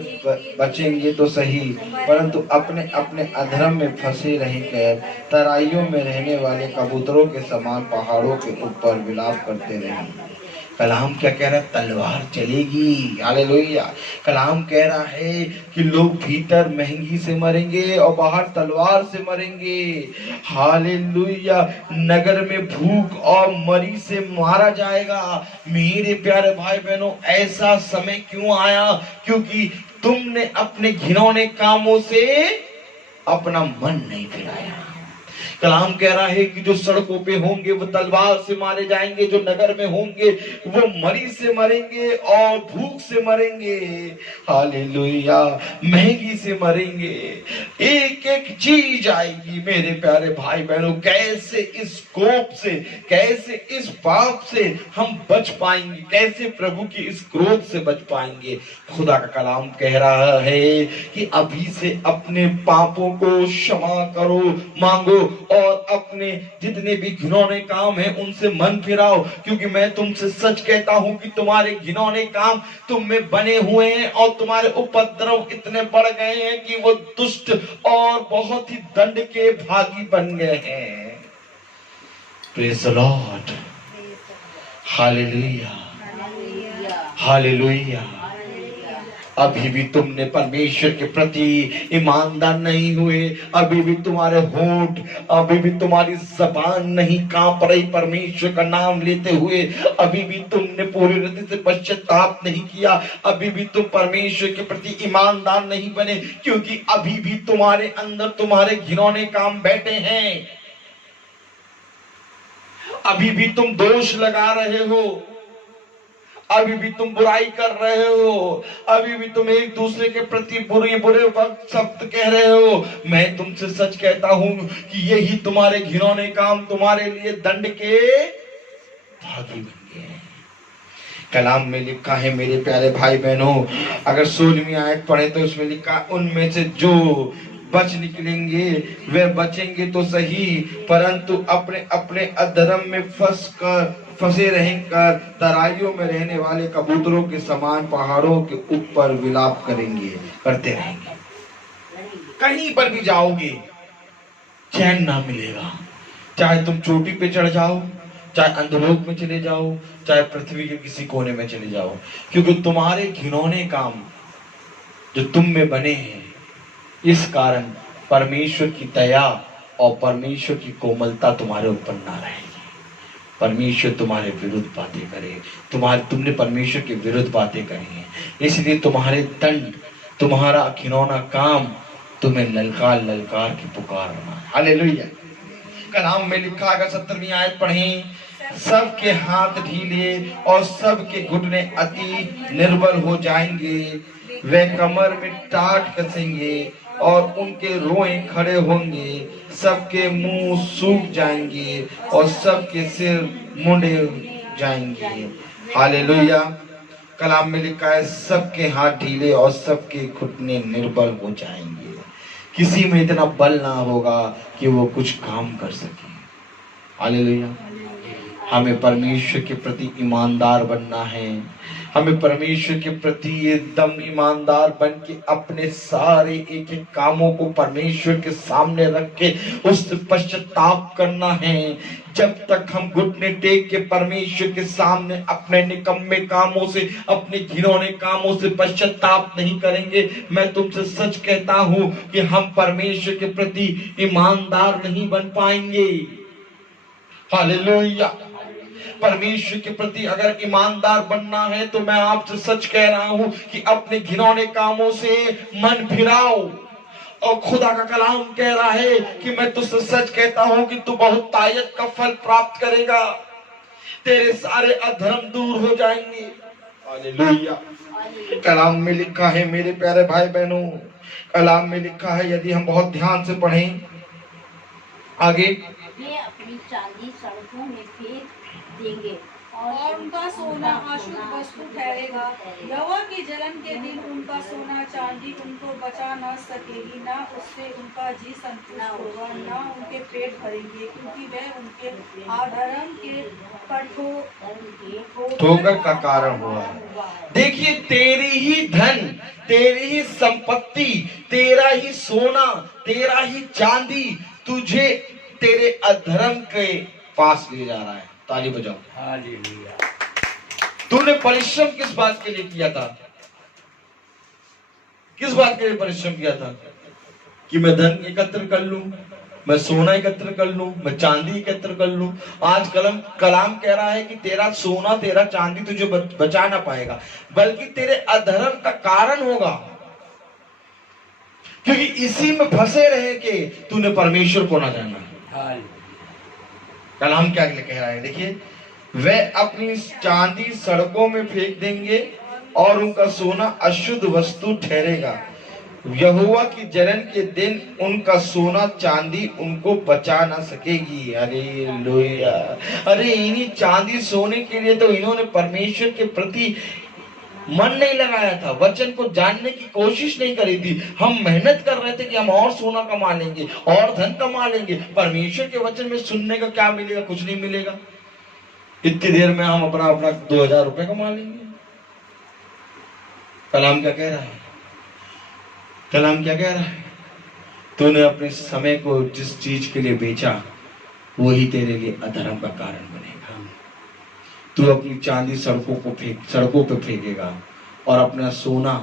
बचेंगे तो सही, परंतु अपने अपने अधर्म में फंसे रहकर तराइयों में रहने वाले कबूतरों के समान पहाड़ों के ऊपर विलाप करते रहेंगे। कलाम क्या कह रहा है? तलवार चलेगी। हालेलुया। कलाम कह रहा है कि लोग भीतर महंगी से मरेंगे और बाहर तलवार से मरेंगे। हालेलुया। नगर में भूख और मरी से मारा जाएगा। मेरे प्यारे भाई बहनों, ऐसा समय क्यों आया? क्योंकि तुमने अपने घिनौने कामों से अपना मन नहीं फिराया। कलाम कह रहा है कि जो सड़कों पे होंगे वो तलवार से मारे जाएंगे, जो नगर में होंगे वो मरी से मरेंगे और भूख से मरेंगे। हालेलुया। महंगी से मरेंगे। एक एक चीज आएगी। मेरे प्यारे भाई बहनों, कैसे इस कोप से, कैसे इस पाप से हम बच पाएंगे? कैसे प्रभु की इस क्रोध से बच पाएंगे? खुदा का कलाम कह रहा है कि अभी से अपने पापों को क्षमा करो, मांगो, और अपने जितने भी घिनौने काम हैं उनसे मन फिराओ, क्योंकि मैं तुमसे सच कहता हूं कि तुम्हारे घिनौने काम तुम में बने हुए हैं और तुम्हारे उपद्रव इतने बढ़ गए हैं कि वो दुष्ट और बहुत ही दंड के भागी बन गए हैं। Praise the Lord. Hallelujah, hallelujah. अभी भी तुमने परमेश्वर के प्रति ईमानदार नहीं हुए, अभी भी तुम्हारे होंठ, अभी भी तुम्हारी जबान नहीं कांप रही परमेश्वर का नाम लेते हुए, अभी भी तुमने पूरी हृदय से पश्चाताप नहीं किया, अभी भी तुम परमेश्वर के प्रति ईमानदार नहीं बने, क्योंकि अभी भी तुम्हारे अंदर तुम्हारे घिनौने काम बैठे हैं। अभी भी तुम दोष लगा रहे हो, अभी भी तुम बुराई कर रहे हो, अभी भी तुम एक दूसरे के प्रति बुरे वक्त शब्द कह रहे हो। मैं तुमसे सच कहता हूं कि यही तुम्हारे घिनौने काम तुम्हारे लिए दंड के भागी बन गए हैं। कलाम में लिखा है मेरे प्यारे भाई बहनों, अगर 16वीं आयत पढ़े तो उसमें लिखा, उनमें से जो बच निकलेंगे वे बचेंगे तो सही, परंतु अपने अपने अधर्म में फंसे रहकर तराइयों में रहने वाले कबूतरों के समान पहाड़ों के ऊपर विलाप करते रहेंगे। कहीं पर भी जाओगे चैन ना मिलेगा, चाहे तुम चोटी पे चढ़ जाओ, चाहे अंधलोक में चले जाओ, चाहे पृथ्वी के किसी कोने में चले जाओ, क्योंकि तुम्हारे घिनौने काम जो तुम में बने हैं, इस कारण परमेश्वर की दया और परमेश्वर की कोमलता तुम्हारे ऊपर ना रहेगी। परमेश्वर तुम्हारे विरुद्ध बातें करे, तुमने परमेश्वर के विरुद्ध बातें करी हैं, इसलिए तुम्हारे दंड, तुम्हारा घिनौना काम तुम्हें ललकार ललकार की पुकार रहा है। हालेलुया। कलाम में लिखा, अगर 17वीं आयत पढ़ें, सबके हाथ ढीले और सबके घुटने अति निर्बल हो जाएंगे, वे कमर में टाट कसेंगे और उनके रोए खड़े होंगे, सबके मुंह सूख जाएंगे और सबके सिर मुंडे जाएंगे। हालेलुया। कलाम में लिखा है, सबके हाथ ढीले और सबके घुटने निर्बल हो जाएंगे। किसी में इतना बल ना होगा कि वो कुछ काम कर सके। हालेलुया। हमें परमेश्वर के प्रति ईमानदार बनना है, हमें परमेश्वर के प्रति एकदम ईमानदार बन के अपने सारे एक एक कामों को परमेश्वर के सामने रख के उससे पश्चाताप करना है। जब तक हम घुटने टेक के परमेश्वर के सामने अपने निकम्मे कामों से, अपने घिनौने कामों से पश्चाताप नहीं करेंगे, मैं तुमसे सच कहता हूं कि हम परमेश्वर के प्रति ईमानदार नहीं बन पाएंगे। हालेलुया। परमेश्वर के प्रति अगर ईमानदार बनना है तो मैं आपसे सच कह रहा हूं कि अपने घिनौने कामों से मन फिराओ। और खुदा का कलाम कह रहा है कि मैं तुझसे सच कहता हूं कि तू बहुत तायत का फल प्राप्त करेगा, तेरे सारे अधर्म दूर हो जाएंगे। हालेलुया। कलाम में लिखा है मेरे प्यारे भाई बहनों, कलाम में लिखा है, यदि हम बहुत ध्यान से पढ़ें आगे, वे अपनी चांदी सड़कों में फेंक देंगे और उनका सोना अशुद्ध वस्तु ठहरेगा। यहोवा के जलन के दिन उनका सोना चांदी उनको बचा न सकेगी, न उससे उनका जी संतुष्ट होगा, न उनके पेट भरेंगे, क्योंकि वह उनके अधर्म के ठोकर का कारण हुआ। देखिए, तेरी ही धन, तेरी ही संपत्ति, तेरा ही सोना, तेरा ही चांदी तुझे तेरे अधर्म के पास ले जा रहा है। ताली बजाओ। हालेलुया। तूने परिश्रम किस बात के लिए किया था? किस बात के लिए परिश्रम किया था? कि मैं धन एकत्र कर लूं, मैं सोना एकत्र कर लूं, मैं चांदी एकत्र कर लूं। आज कलाम कह रहा है कि तेरा सोना, तेरा चांदी तुझे बचा ना पाएगा, बल्कि तेरे अधर्म का कारण होगा, क्योंकि इसी में फंसे रहे के तूने परमेश्वर को ना जाना। कलाम क्या कह रहा है? देखिए, वे अपनी चांदी सड़कों में फेंक देंगे और उनका सोना अशुद्ध वस्तु ठहरेगा। यहोवा की जलन के दिन उनका सोना चांदी उनको बचा ना सकेगी। हालेलुया। अरे इन्हीं चांदी सोने के लिए तो इन्होंने परमेश्वर के प्रति मन नहीं लगाया था, वचन को जानने की कोशिश नहीं करी थी। हम मेहनत कर रहे थे कि हम और सोना कमा लेंगे और धन कमा लेंगे। परमेश्वर के वचन में सुनने का क्या मिलेगा? कुछ नहीं मिलेगा। इतनी देर में हम अपना 2000 रुपए कमा लेंगे। कलाम क्या कह रहा है? कलाम क्या कह रहा है? तूने अपने समय को जिस चीज के लिए बेचा, वही तेरे लिए अधर्म का कारण बनेगा। तू अपनी चांदी सड़कों पे फेंकेगा और अपना सोना,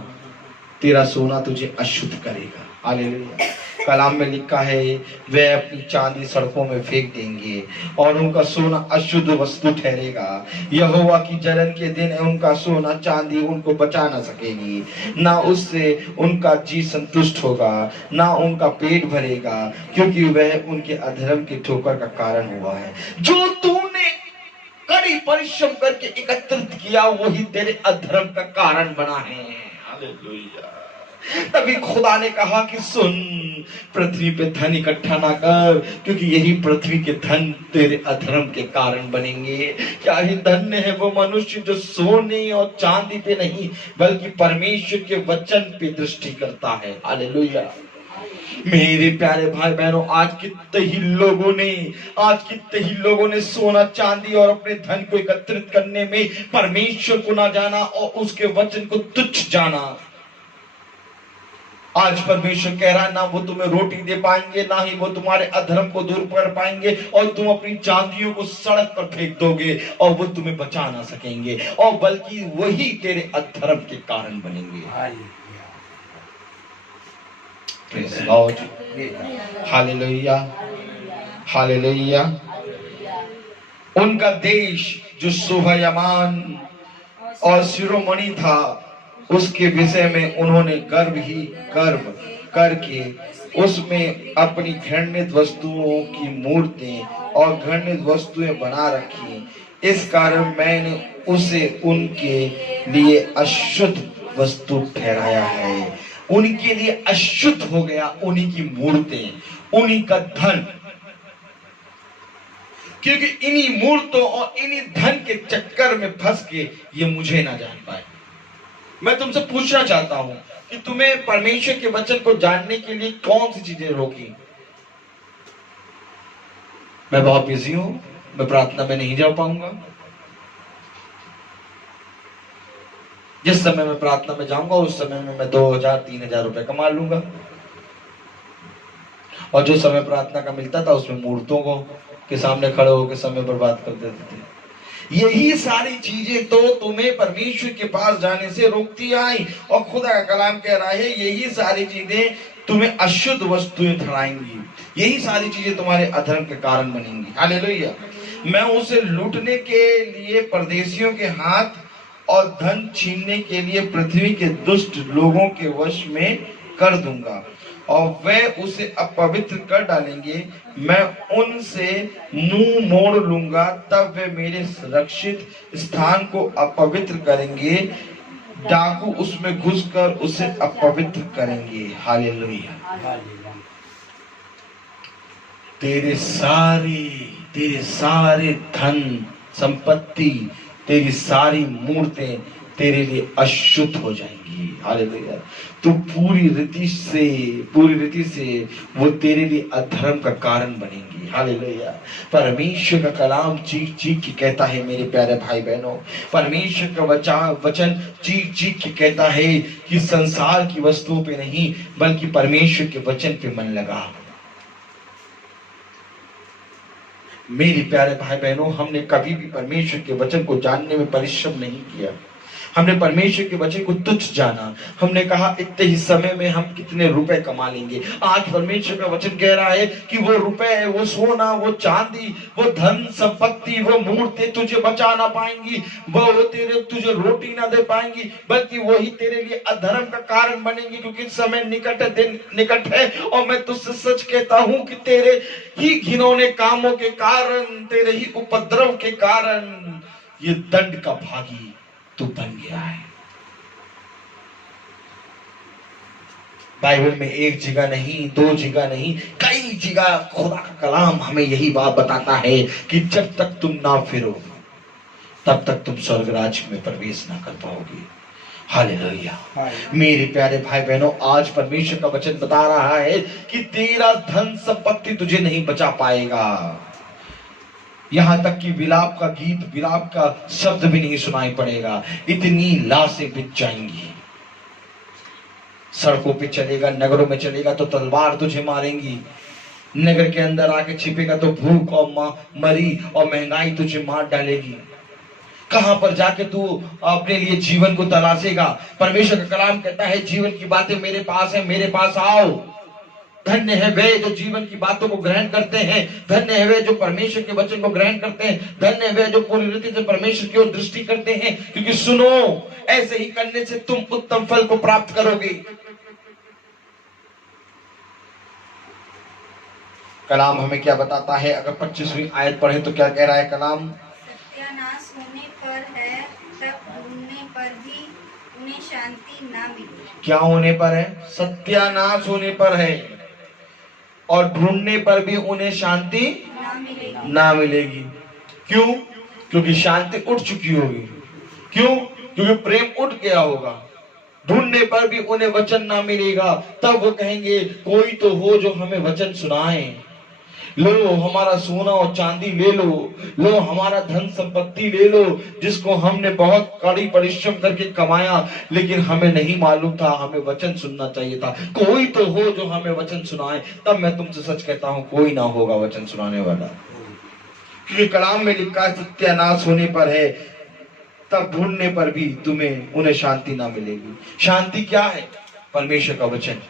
तेरा सोना तुझे अशुद्ध करेगा। हालेलुया। कलाम में लिखा है वे अपनी चांदी सड़कों में फेंक देंगे और उनका सोना अशुद्ध वस्तु ठहरेगा। यहोवा की जलन के दिन उनका सोना चांदी उनको बचा ना सकेगी, ना उससे उनका जी संतुष्ट होगा, ना उनका पेट भरेगा, क्योंकि वह उनके अधर्म की ठोकर का कारण हुआ है। जो तूने कड़ी परिश्रम करके एकत्रित किया वही तेरे अधर्म का कारण बना है। हालेलुया। तभी खुदा ने कहा कि सुन, पृथ्वी पे धन इकट्ठा ना कर, क्योंकि यही पृथ्वी के धन तेरे अधर्म के कारण बनेंगे। क्या ही धन्य है वो मनुष्य जो सोने और चांदी पे नहीं बल्कि परमेश्वर के वचन पे दृष्टि करता है। हालेलुया। मेरे प्यारे भाई बहनों, आज कितने ही लोगों ने सोना चांदी और अपने धन को एकत्रित करने में परमेश्वर को ना जाना और उसके वचन को तुच्छ जाना। आज परमेश्वर कह रहा है, ना वो तुम्हें रोटी दे पाएंगे, ना ही वो तुम्हारे अधर्म को दूर कर पाएंगे, और तुम अपनी चांदियों को सड़क पर फेंक दोगे और वो तुम्हें बचा ना सकेंगे, और बल्कि वही तेरे अधर्म के कारण बनेंगे। Praise Lord. Hallelujah, hallelujah. उनका देश जो शोभायमान और शिरोमणि था, उसके विषय में उन्होंने गर्व करके उसमें अपनी घृणित वस्तुओं की मूर्तें और घृणित वस्तुएं बना रखी। इस कारण मैंने उसे उनके लिए अशुद्ध वस्तु ठहराया है। उनके लिए अशुद्ध हो गया उन्हीं की मूर्तें, उन्हीं का धन, क्योंकि इन्हीं मूर्तों और इन्हीं धन के चक्कर में फंस के ये मुझे ना जान पाए। मैं तुमसे पूछना चाहता हूं कि तुम्हें परमेश्वर के वचन को जानने के लिए कौन सी चीजें रोकी? मैं बहुत बिजी हूं, मैं प्रार्थना में नहीं जा पाऊंगा। जिस समय मैं प्रार्थना में जाऊंगा उस समय में मैं 2000-3000 रुपए कमा लूंगा, और जो समय प्रार्थना का मिलता था उसमें मूर्तों को के सामने खड़े होकर समय बर्बाद कर देते थे। यही सारी चीजें तो तुम्हें परमेश्वर के पास जाने से रोकती आई, और खुदा का कलाम कह रहा है यही सारी चीजें तुम्हें अशुद्ध वस्तुएं ठहराएंगी, यही सारी चीजें तुम्हारे अधर्म के कारण बनेंगी। हालेलुया। मैं उसे लूटने के लिए परदेशियों के हाथ और धन छीनने के लिए पृथ्वी के दुष्ट लोगों के वश में कर दूंगा, और वे उसे अपवित्र कर डालेंगे। मैं उनसे मुंह मोड़ लूंगा, तब वे मेरे सुरक्षित स्थान को अपवित्र करेंगे। डाकू उसमें घुसकर उसे अपवित्र करेंगे। हालेलुया। तेरे सारे धन संपत्ति, तेरी सारी मूर्तें तेरे लिए अशुद्ध हो जाएंगी। हालेलुया। तो पूरी रीति से वो तेरे लिए अधर्म का कारण बनेंगी। हालेलुया। परमेश्वर का कलाम चीख चीख के कहता है, मेरे प्यारे भाई बहनों, परमेश्वर का वचन चीख चीख के कहता है कि संसार की वस्तुओं पे नहीं बल्कि परमेश्वर के वचन पे मन लगा। मेरे प्यारे भाई बहनों, हमने कभी भी परमेश्वर के वचन को जानने में परिश्रम नहीं किया। हमने परमेश्वर के वचन को तुच्छ जाना। हमने कहा इतने ही समय में हम कितने रुपए कमा लेंगे। आज परमेश्वर का वचन कह रहा है कि वो रुपए, वो सोना, वो चांदी, वो धन संपत्ति, वो मूर्तें तुझे बचा ना पाएंगी, वो तुझे रोटी ना दे पाएंगी, बल्कि वही तेरे लिए अधर्म का कारण बनेंगी। क्योंकि समय निकट है, और मैं तुझसे सच कहता हूं कि तेरे ही घिनौने कामों के कारण, तेरे ही उपद्रव के कारण ये दंड का भागी तू बन गया है। बाइबल में एक जगह नहीं, दो जगह नहीं, कई जगह खुदा का कलाम हमें यही बात बताता है कि जब तक तुम ना फिरो तब तक तुम स्वर्ग राज्य में प्रवेश ना कर पाओगे। हालेलुया। मेरे प्यारे भाई बहनों, आज परमेश्वर का वचन बता रहा है कि तेरा धन संपत्ति तुझे नहीं बचा पाएगा। यहां तक कि विलाप का गीत, विलाप का शब्द भी नहीं सुनाई पड़ेगा। इतनी लाशें बिछ जाएंगी। सड़कों पे चलेगा, नगरों में चलेगा तो तलवार तुझे मारेंगी। नगर के अंदर आके छिपेगा तो भूख और मरी और महंगाई तुझे मार डालेगी। कहां पर जाके तू अपने लिए जीवन को तलाशेगा? परमेश्वर का कलाम कहता है जीवन की बातें मेरे पास है, मेरे पास आओ। धन्य है वे जो जीवन की बातों को ग्रहण करते हैं, धन्य है वे जो परमेश्वर के वचन को ग्रहण करते हैं, धन्य है वे जो पूरी रीति से परमेश्वर की ओर दृष्टि करते हैं, क्योंकि सुनो, ऐसे ही करने से तुम उत्तम फल को प्राप्त करोगे। कलाम हमें क्या बताता है? अगर 25वीं आयत पढ़े तो क्या कह रहा है कलाम? सत्यानाश होने पर है, तब ढूंढने पर भी उन्हें शांति ना मिली। क्या होने पर है? सत्यानाश होने पर है और ढूंढने पर भी उन्हें शांति ना मिलेगी। क्यों? क्योंकि शांति उठ चुकी होगी। क्यों? क्योंकि प्रेम उठ गया होगा। ढूंढने पर भी उन्हें वचन ना मिलेगा। तब वो कहेंगे कोई तो हो जो हमें वचन सुनाए। लो हमारा सोना और चांदी ले लो, लो हमारा धन संपत्ति ले लो, जिसको हमने बहुत कड़ी परिश्रम करके कमाया, लेकिन हमें नहीं मालूम था, हमें वचन सुनना चाहिए था। कोई तो हो जो हमें वचन सुनाए। तब मैं तुमसे सच कहता हूं, कोई ना होगा वचन सुनाने वाला। क्योंकि कलाम में लिखा है सत्यानाश होने पर है, तब ढूंढने पर भी तुम्हें उन्हें शांति ना मिलेगी। शांति क्या है? परमेश्वर का वचन।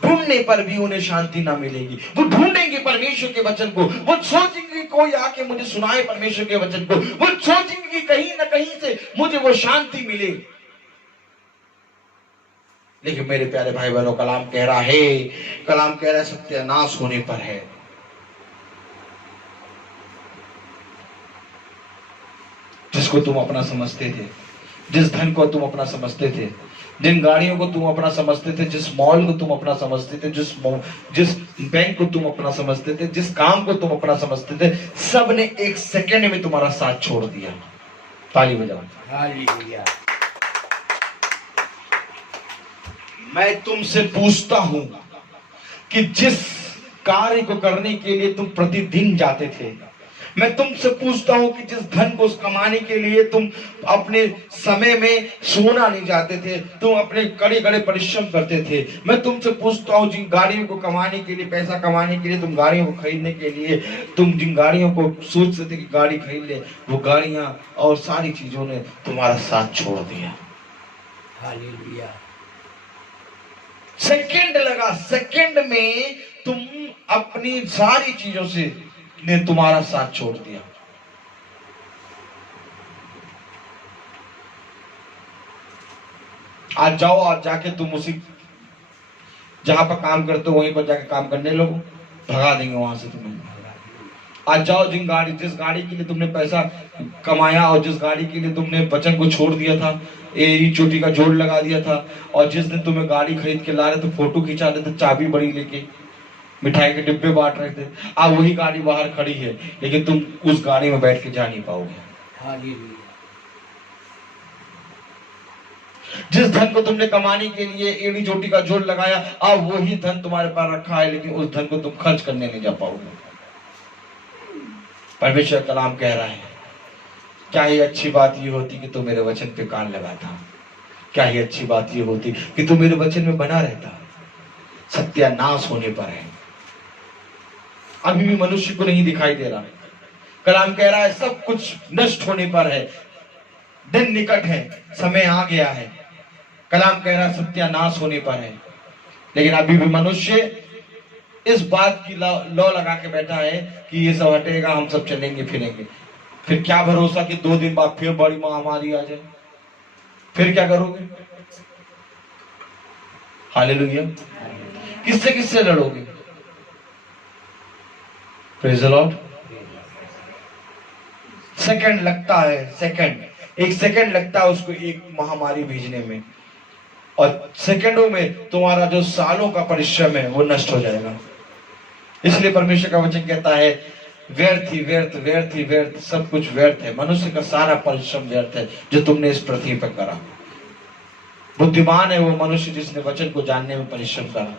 ढूंढने पर भी उन्हें शांति ना मिलेगी। वो ढूंढेंगे परमेश्वर के वचन को, वो सोचेंगे कोई आके मुझे सुनाए परमेश्वर के वचन को, वो सोचेंगे कि कहीं ना कहीं से मुझे वो शांति मिले। लेकिन मेरे प्यारे भाई बहनों, कलाम कह रहा है सत्यानाश होने पर है। जिसको तुम अपना समझते थे, जिस धन को तुम अपना समझते थे, जिन गाड़ियों को तुम अपना समझते थे, जिस मॉल को तुम अपना समझते थे, जिस बैंक को तुम अपना समझते थे, जिस काम को तुम अपना समझते थे, सब ने एक सेकंड में तुम्हारा साथ छोड़ दिया। ताली बजाओ। हालेलुया। मैं तुमसे पूछता हूं कि जिस कार्य को करने के लिए तुम प्रतिदिन जाते थे, मैं तुमसे पूछता हूं कि जिस धन को कमाने के लिए तुम अपने समय में सोना नहीं जाते थे, तुम अपने कड़े कड़े परिश्रम करते थे, मैं तुमसे पूछता हूं जिन गाड़ियों को कमाने के लिए, पैसा कमाने के लिए, तुम गाड़ियों को खरीदने के लिए, तुम जिन गाड़ियों को सोचते थे कि गाड़ी खरीद ले, वो गाड़ियां और सारी चीजों ने तुम्हारा साथ छोड़ दिया। हालेलुया। सेकंड लगा, सेकंड में तुम अपनी सारी चीजों से ने तुम्हारा साथ छोड़ दिया। आज जाओ, आज जाके तुम उसी जहां पर काम करते हो वहीं पर जाके काम करने लगो, भगा देंगे वहां से तुम्हें। आज जाओ, जिस गाड़ी के लिए तुमने पैसा कमाया और जिस गाड़ी के लिए तुमने वचन को छोड़ दिया था, एड़ी चोटी का जोड़ लगा दिया था, और जिस दिन तुम्हें गाड़ी खरीद के ला रहे थे, फोटो खिंचा रहे थे, चाबी बड़ी लेके मिठाई के डिब्बे बांट रहे थे, आज वही गाड़ी बाहर खड़ी है, लेकिन तुम उस गाड़ी में बैठ के जा नहीं पाओगे। हालेलुया। जिस धन को तुमने कमाने के लिए एड़ी चोटी का जोड़ लगाया, अब वही धन तुम्हारे पास रखा है, लेकिन उस धन को तुम खर्च करने नहीं जा पाओगे। परमेश्वर का कलाम कह रहा है, क्या ही अच्छी बात ये होती कि तू मेरे वचन पे कान लगाता, क्या ही अच्छी बात ये होती कि तू मेरे वचन में बना रहता। सत्यानाश होने पर है, अभी भी मनुष्य को नहीं दिखाई दे रहा। कलाम कह रहा है सब कुछ नष्ट होने पर है, दिन निकट है, समय आ गया है। कलाम कह रहा है सत्यानाश होने पर है, लेकिन अभी भी मनुष्य इस बात की लौ लगा के बैठा है कि ये सब हटेगा, हम सब चलेंगे फिरेंगे। फिर क्या भरोसा कि 2 दिन बाद फिर बड़ी महामारी आ जाए, फिर क्या करोगे? हालेलुया। किससे किससे लड़ोगे? Praise the Lord. सेकंड लगता है, एक सेकंड लगता है उसको एक महामारी भेजने में, और सेकंडों में तुम्हारा जो सालों का परिश्रम है वो नष्ट हो जाएगा। इसलिए परमेश्वर का वचन कहता है व्यर्थ ही व्यर्थ, व्यर्थ ही व्यर्थ, सब कुछ व्यर्थ है। मनुष्य का सारा परिश्रम व्यर्थ है जो तुमने इस पृथ्वी पर करा। बुद्धिमान है वो मनुष्य जिसने वचन को जानने में परिश्रम करा।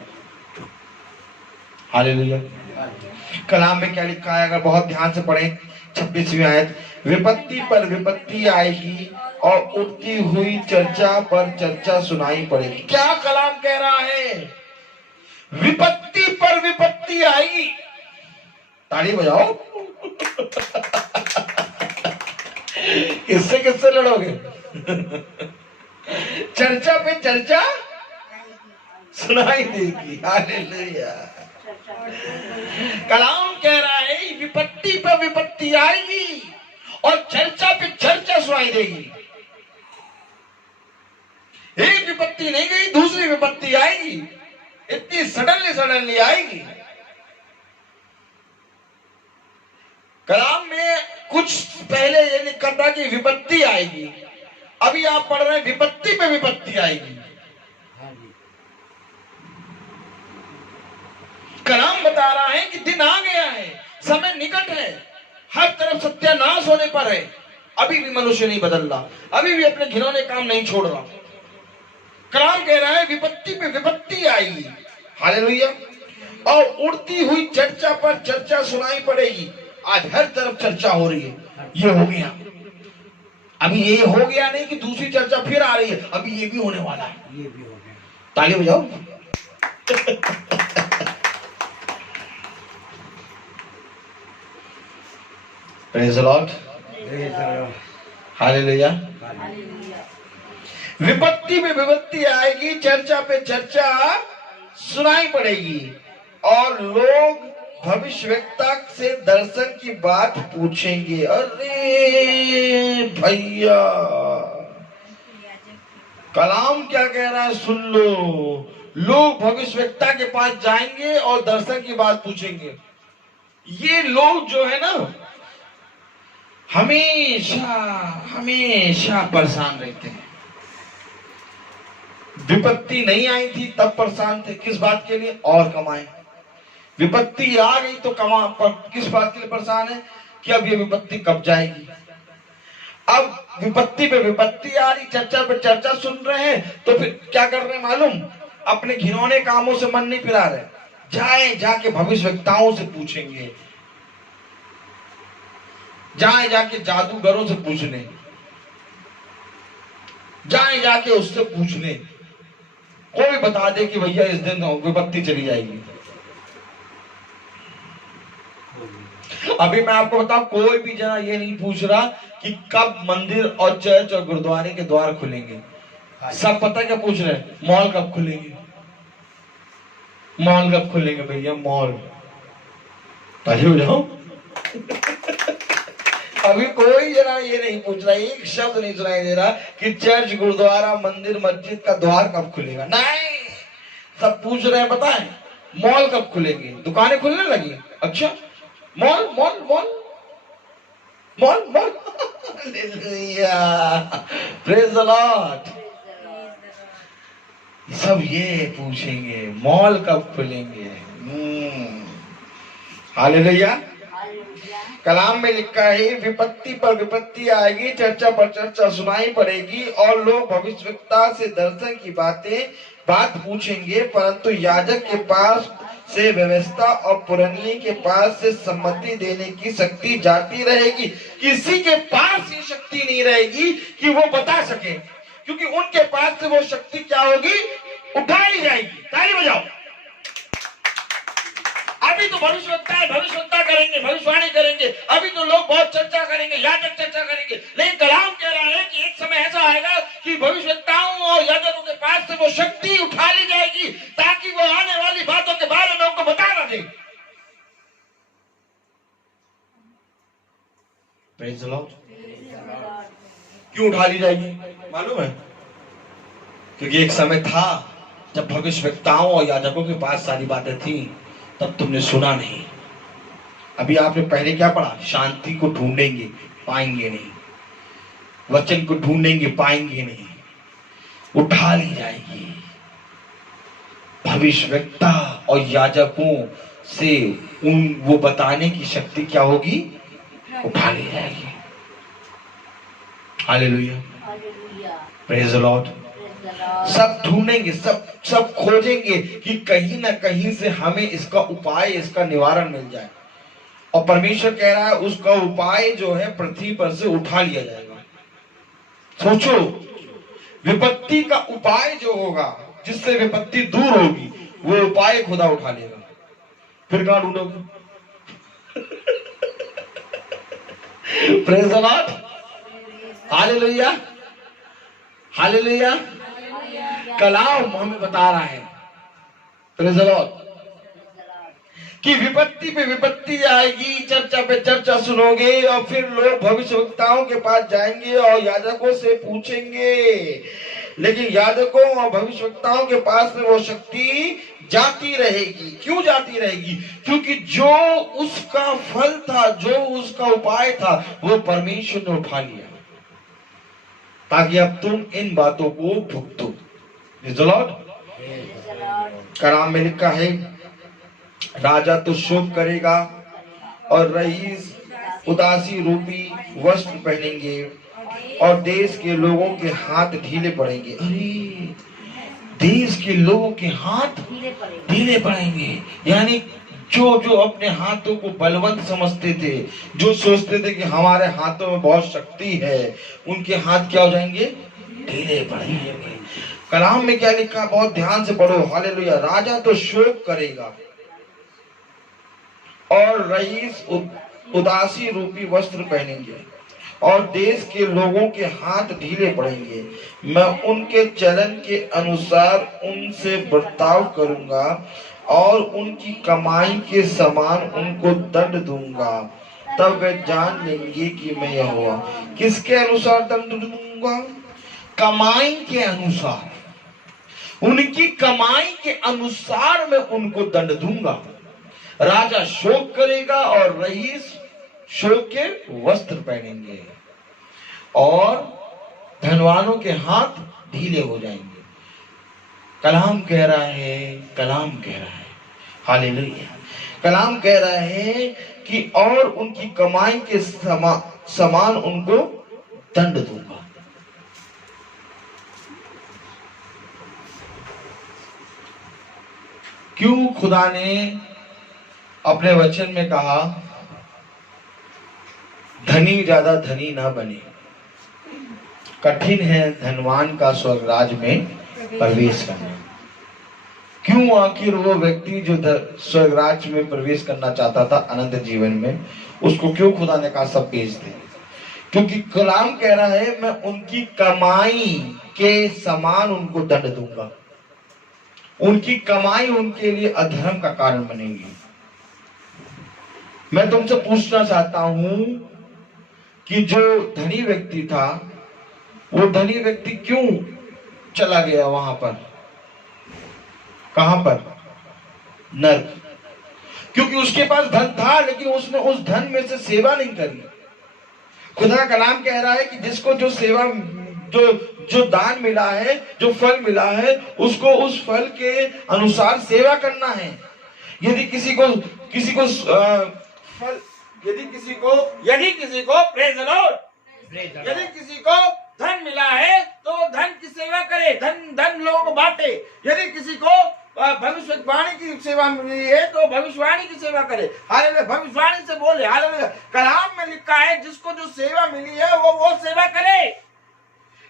हालेलुया। कलाम में क्या लिखा है? अगर बहुत ध्यान से पढ़ें 26वीं आयत, विपत्ति पर विपत्ति आएगी और उठती हुई चर्चा पर चर्चा सुनाई पड़ेगी। क्या कलाम कह रहा है? विपत्ति पर विपत्ति आएगी। ताली बजाओ। किससे किससे लड़ोगे? चर्चा पे चर्चा सुनाई देगी। हालेलुया। कलाम कह रहा है विपत्ति पर विपत्ति आएगी और चर्चा पे चर्चा सुनाई देगी। एक विपत्ति नहीं गई, दूसरी विपत्ति आएगी, इतनी सडनली आएगी। कलाम में कुछ पहले ये लिखा था कि विपत्ति आएगी, अभी आप पढ़ रहे हैं विपत्ति पे विपत्ति आएगी। कलाम बता रहा है कि दिन आ गया है, समय निकट है, हर तरफ सत्यानाश होने पर है। अभी भी मनुष्य नहीं बदल रहा, अभी भी अपने घिनौने काम नहीं छोड़ रहा। कलाम कह रहा है विपत्ति पे विपत्ति आएगी। हालेलुया। और उड़ती हुई चर्चा पर चर्चा सुनाई पड़ेगी। आज हर तरफ चर्चा हो रही है, ये हो गया, अभी ये हो गया नहीं कि दूसरी चर्चा फिर आ रही है, अभी ये भी होने वाला है। ये भी हो गया। ताली बजाओ। Praise the Lord. हालेलुया। विपत्ति में विपत्ति आएगी, चर्चा पे चर्चा सुनाई पड़ेगी और लोग भविष्यवक्ता से दर्शन की बात पूछेंगे। अरे भैया, कलाम क्या कह रहा है सुन लो। लोग भविष्यवक्ता के पास जाएंगे और दर्शन की बात पूछेंगे। ये लोग जो है ना हमेशा हमेशा परेशान रहते हैं। विपत्ति नहीं आई थी तब परेशान थे, किस बात के लिए? और कमाए। विपत्ति आ गई तो कमा पर किस बात के लिए परेशान है? कि अब ये विपत्ति कब जाएगी। अब विपत्ति पे विपत्ति आ रही, चर्चा पे चर्चा सुन रहे हैं, तो फिर क्या कर रहे हैं मालूम? अपने घिनौने कामों से मन नहीं फिरा रहे, जाके भविष्यवक्ताओं से पूछेंगे, जाके जादूगरों से पूछने, जाके उससे पूछने, कोई बता दे कि भैया इस दिन विपत्ति चली जाएगी। अभी मैं आपको बताऊं, कोई भी जना ये नहीं पूछ रहा कि कब मंदिर और चर्च और गुरुद्वारे के द्वार खुलेंगे। सब पता है क्या पूछ रहे हैं? मॉल कब खुलेंगे, मॉल कब खुलेंगे भैया, मॉल। ताली हो जाओ। अभी कोई जना ये नहीं पूछ रहा, एक शब्द नहीं सुनाई दे रहा कि चर्च, गुरुद्वारा, मंदिर, मस्जिद का द्वार कब खुलेगा। नहीं, सब पूछ रहे हैं पता है मॉल कब खुलेंगे, दुकानें खुलने लगी। अच्छा, mall mall mall mall mall. Hallelujah, praise the Lord. सब ये पूछेंगे मॉल कब खुलेंगे। हालेलुया। कलाम में लिखा है विपत्ति पर विपत्ति आएगी, चर्चा पर चर्चा सुनाई पड़ेगी और लोग भविष्यवक्ता से दर्शन की बात पूछेंगे, परंतु याजक के पास से व्यवस्था और पुरनिये के पास से सम्मति देने की शक्ति जाती रहेगी। किसी के पास ये शक्ति नहीं रहेगी कि वो बता सके, क्योंकि उनके पास से वो शक्ति क्या होगी? उठा ली जाएगी। ताली बजाओ। अभी तो भविष्यवक्ता करेंगे, भविष्यवाणी करेंगे, अभी तो लोग बहुत चर्चा करेंगे, याजक चर्चा करेंगे, लेकिन कलाम कह रहा है कि एक समय ऐसा आएगा कि भविष्यवक्ताओं और याजकों के पास से वो शक्ति उठा ली जाएगी ताकि वो आने वाली बातों के बारे में उनको बता ना दे। Praise the Lord. क्यों उठा ली जाएगी मालूम है? क्योंकि एक समय था जब भविष्यवक्ताओं और याजकों के पास सारी बातें थी, तब तुमने सुना नहीं। अभी आपने पहले क्या पढ़ा? शांति को ढूंढेंगे पाएंगे नहीं, वचन को ढूंढेंगे पाएंगे नहीं, उठा ली जाएगी। भविष्यवक्ता और याजकों से वो बताने की शक्ति क्या होगी? उठा ली जाएगी। Hallelujah, praise the Lord. सब ढूंढेंगे, सब खोजेंगे कि कहीं ना कहीं से हमें इसका उपाय, इसका निवारण मिल जाए। और परमेश्वर कह रहा है उसका उपाय जो है पृथ्वी पर से उठा लिया जाएगा। सोचो, विपत्ति का उपाय जो होगा, जिससे विपत्ति दूर होगी, वो उपाय खुदा उठा लेगा। फिर कहां ढूंढोगे? Praise the Lord. Hallelujah, hallelujah. कलाम हमें बता रहा है प्रेज़ द लॉर्ड कि विपत्ति पे विपत्ति आएगी, चर्चा पे चर्चा सुनोगे और फिर लोग भविष्यवक्ताओं के पास जाएंगे और याजकों से पूछेंगे, लेकिन याजकों और भविष्यवक्ताओं के पास में वो शक्ति जाती रहेगी। क्यों जाती रहेगी? क्योंकि जो उसका फल था, जो उसका उपाय था, वो परमेश्वर ने उठा लिया, ताकि अब तुम इन बातों को भुगतो। Praise the Lord. कलाम में लिखा है, राजा तो शोक करेगा और रईस उदासी रूपी वस्त्र पहनेंगे और देश के लोगों के हाथ ढीले पड़ेंगे। अरे, देश के लोगों के हाथ ढीले पड़ेंगे, यानी जो अपने हाथों को बलवंत समझते थे, जो सोचते थे कि हमारे हाथों में बहुत शक्ति है, उनके हाथ क्या हो जाएंगे? ढीले पड़ेंगे। कलाम में क्या लिखा? बहुत ध्यान से पढ़ो। हालेलुया। राजा तो शोक करेगा और रईस उदासी रूपी वस्त्र पहनेंगे और देश के लोगों के हाथ ढीले पड़ेंगे। मैं उनके चलन के अनुसार उनसे बर्ताव करूंगा और उनकी कमाई के समान उनको दंड दूंगा। तब वे जान लेंगे कि मैं यहोवा। किसके अनुसार दंड दूंगा? कमाई के अनुसार, उनकी कमाई के अनुसार मैं उनको दंड दूंगा। राजा शोक करेगा और रईस शोक के वस्त्र पहनेंगे और धनवानों के हाथ ढीले हो जाएंगे। कलाम कह रहा है, कलाम कह रहा है, हालेलुया। कलाम कह रहा है कि और उनकी कमाई के समान उनको दंड दूंगा। क्यों खुदा ने अपने वचन में कहा धनी ज्यादा धनी ना बने? कठिन है धनवान का स्वर्ग राज में प्रवेश करना। क्यों? आखिर वो व्यक्ति जो स्वर्ग राज में प्रवेश करना चाहता था अनंत जीवन में, उसको क्यों खुदा ने कहा सब बेच दे? क्योंकि कलाम कह रहा है मैं उनकी कमाई के समान उनको दंड दूंगा। उनकी कमाई उनके लिए अधर्म का कारण बनेगी। मैं तुमसे पूछना चाहता हूं कि जो धनी व्यक्ति था, वो धनी व्यक्ति क्यों चला गया वहां पर? कहां पर? नरक। क्योंकि उसके पास धन था, लेकिन उसने उस धन में से सेवा नहीं करी। खुदा का कलाम कह रहा है कि जिसको जो सेवा, जो दान मिला है, जो फल मिला है, उसको उस फल के अनुसार सेवा करना है। यदि किसी को फल, यदि किसी को प्रेज़ द लॉर्ड, यदि किसी को धन मिला है तो धन की सेवा करे, धन लोगों को बांटे। यदि किसी को भविष्यवाणी की सेवा मिली है तो भविष्यवाणी की सेवा करे। हालेलुया। भविष्यवाणी से बोले। हालेलुया। कलाम में लिखा है जिसको जो सेवा मिली है वो सेवा करे।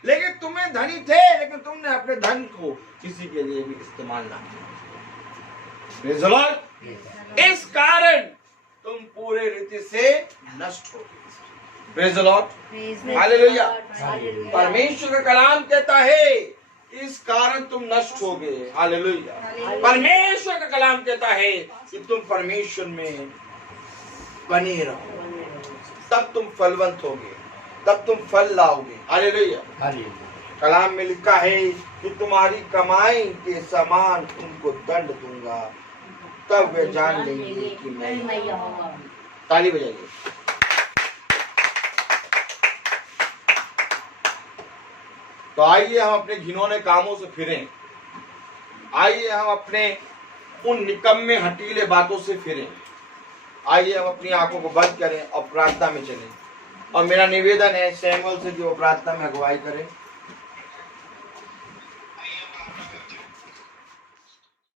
लेकिन तुम्हें धनी थे, लेकिन तुमने अपने धन को किसी के लिए भी इस्तेमाल ना किया। Praise the Lord. इस कारण तुम पूरे रीति से नष्ट हो गए। Praise the Lord. हालेलुया। परमेश्वर का कलाम कहता है इस कारण तुम नष्ट हो गए। हालेलुया। परमेश्वर का कलाम कहता है कि तुम परमेश्वर में बने रहो, तब तुम फलवंत होगे, तब तुम फल लाओगे। हालेलुया। कलाम में लिखा है कि तुम्हारी कमाई के समान उनको दंड दूंगा, तब वे जान लेंगे कि मैं। ताली बजाइए। तो आइए हम अपने घिनौने कामों से फिरें। आइए हम अपने उन निकम्मे हटीले बातों से फिरें। आइए हम अपनी आंखों को बंद करें और प्रार्थना में चलें। और मेरा निवेदन है सैमुअल से कि वो प्रार्थना में अगुवाई करें।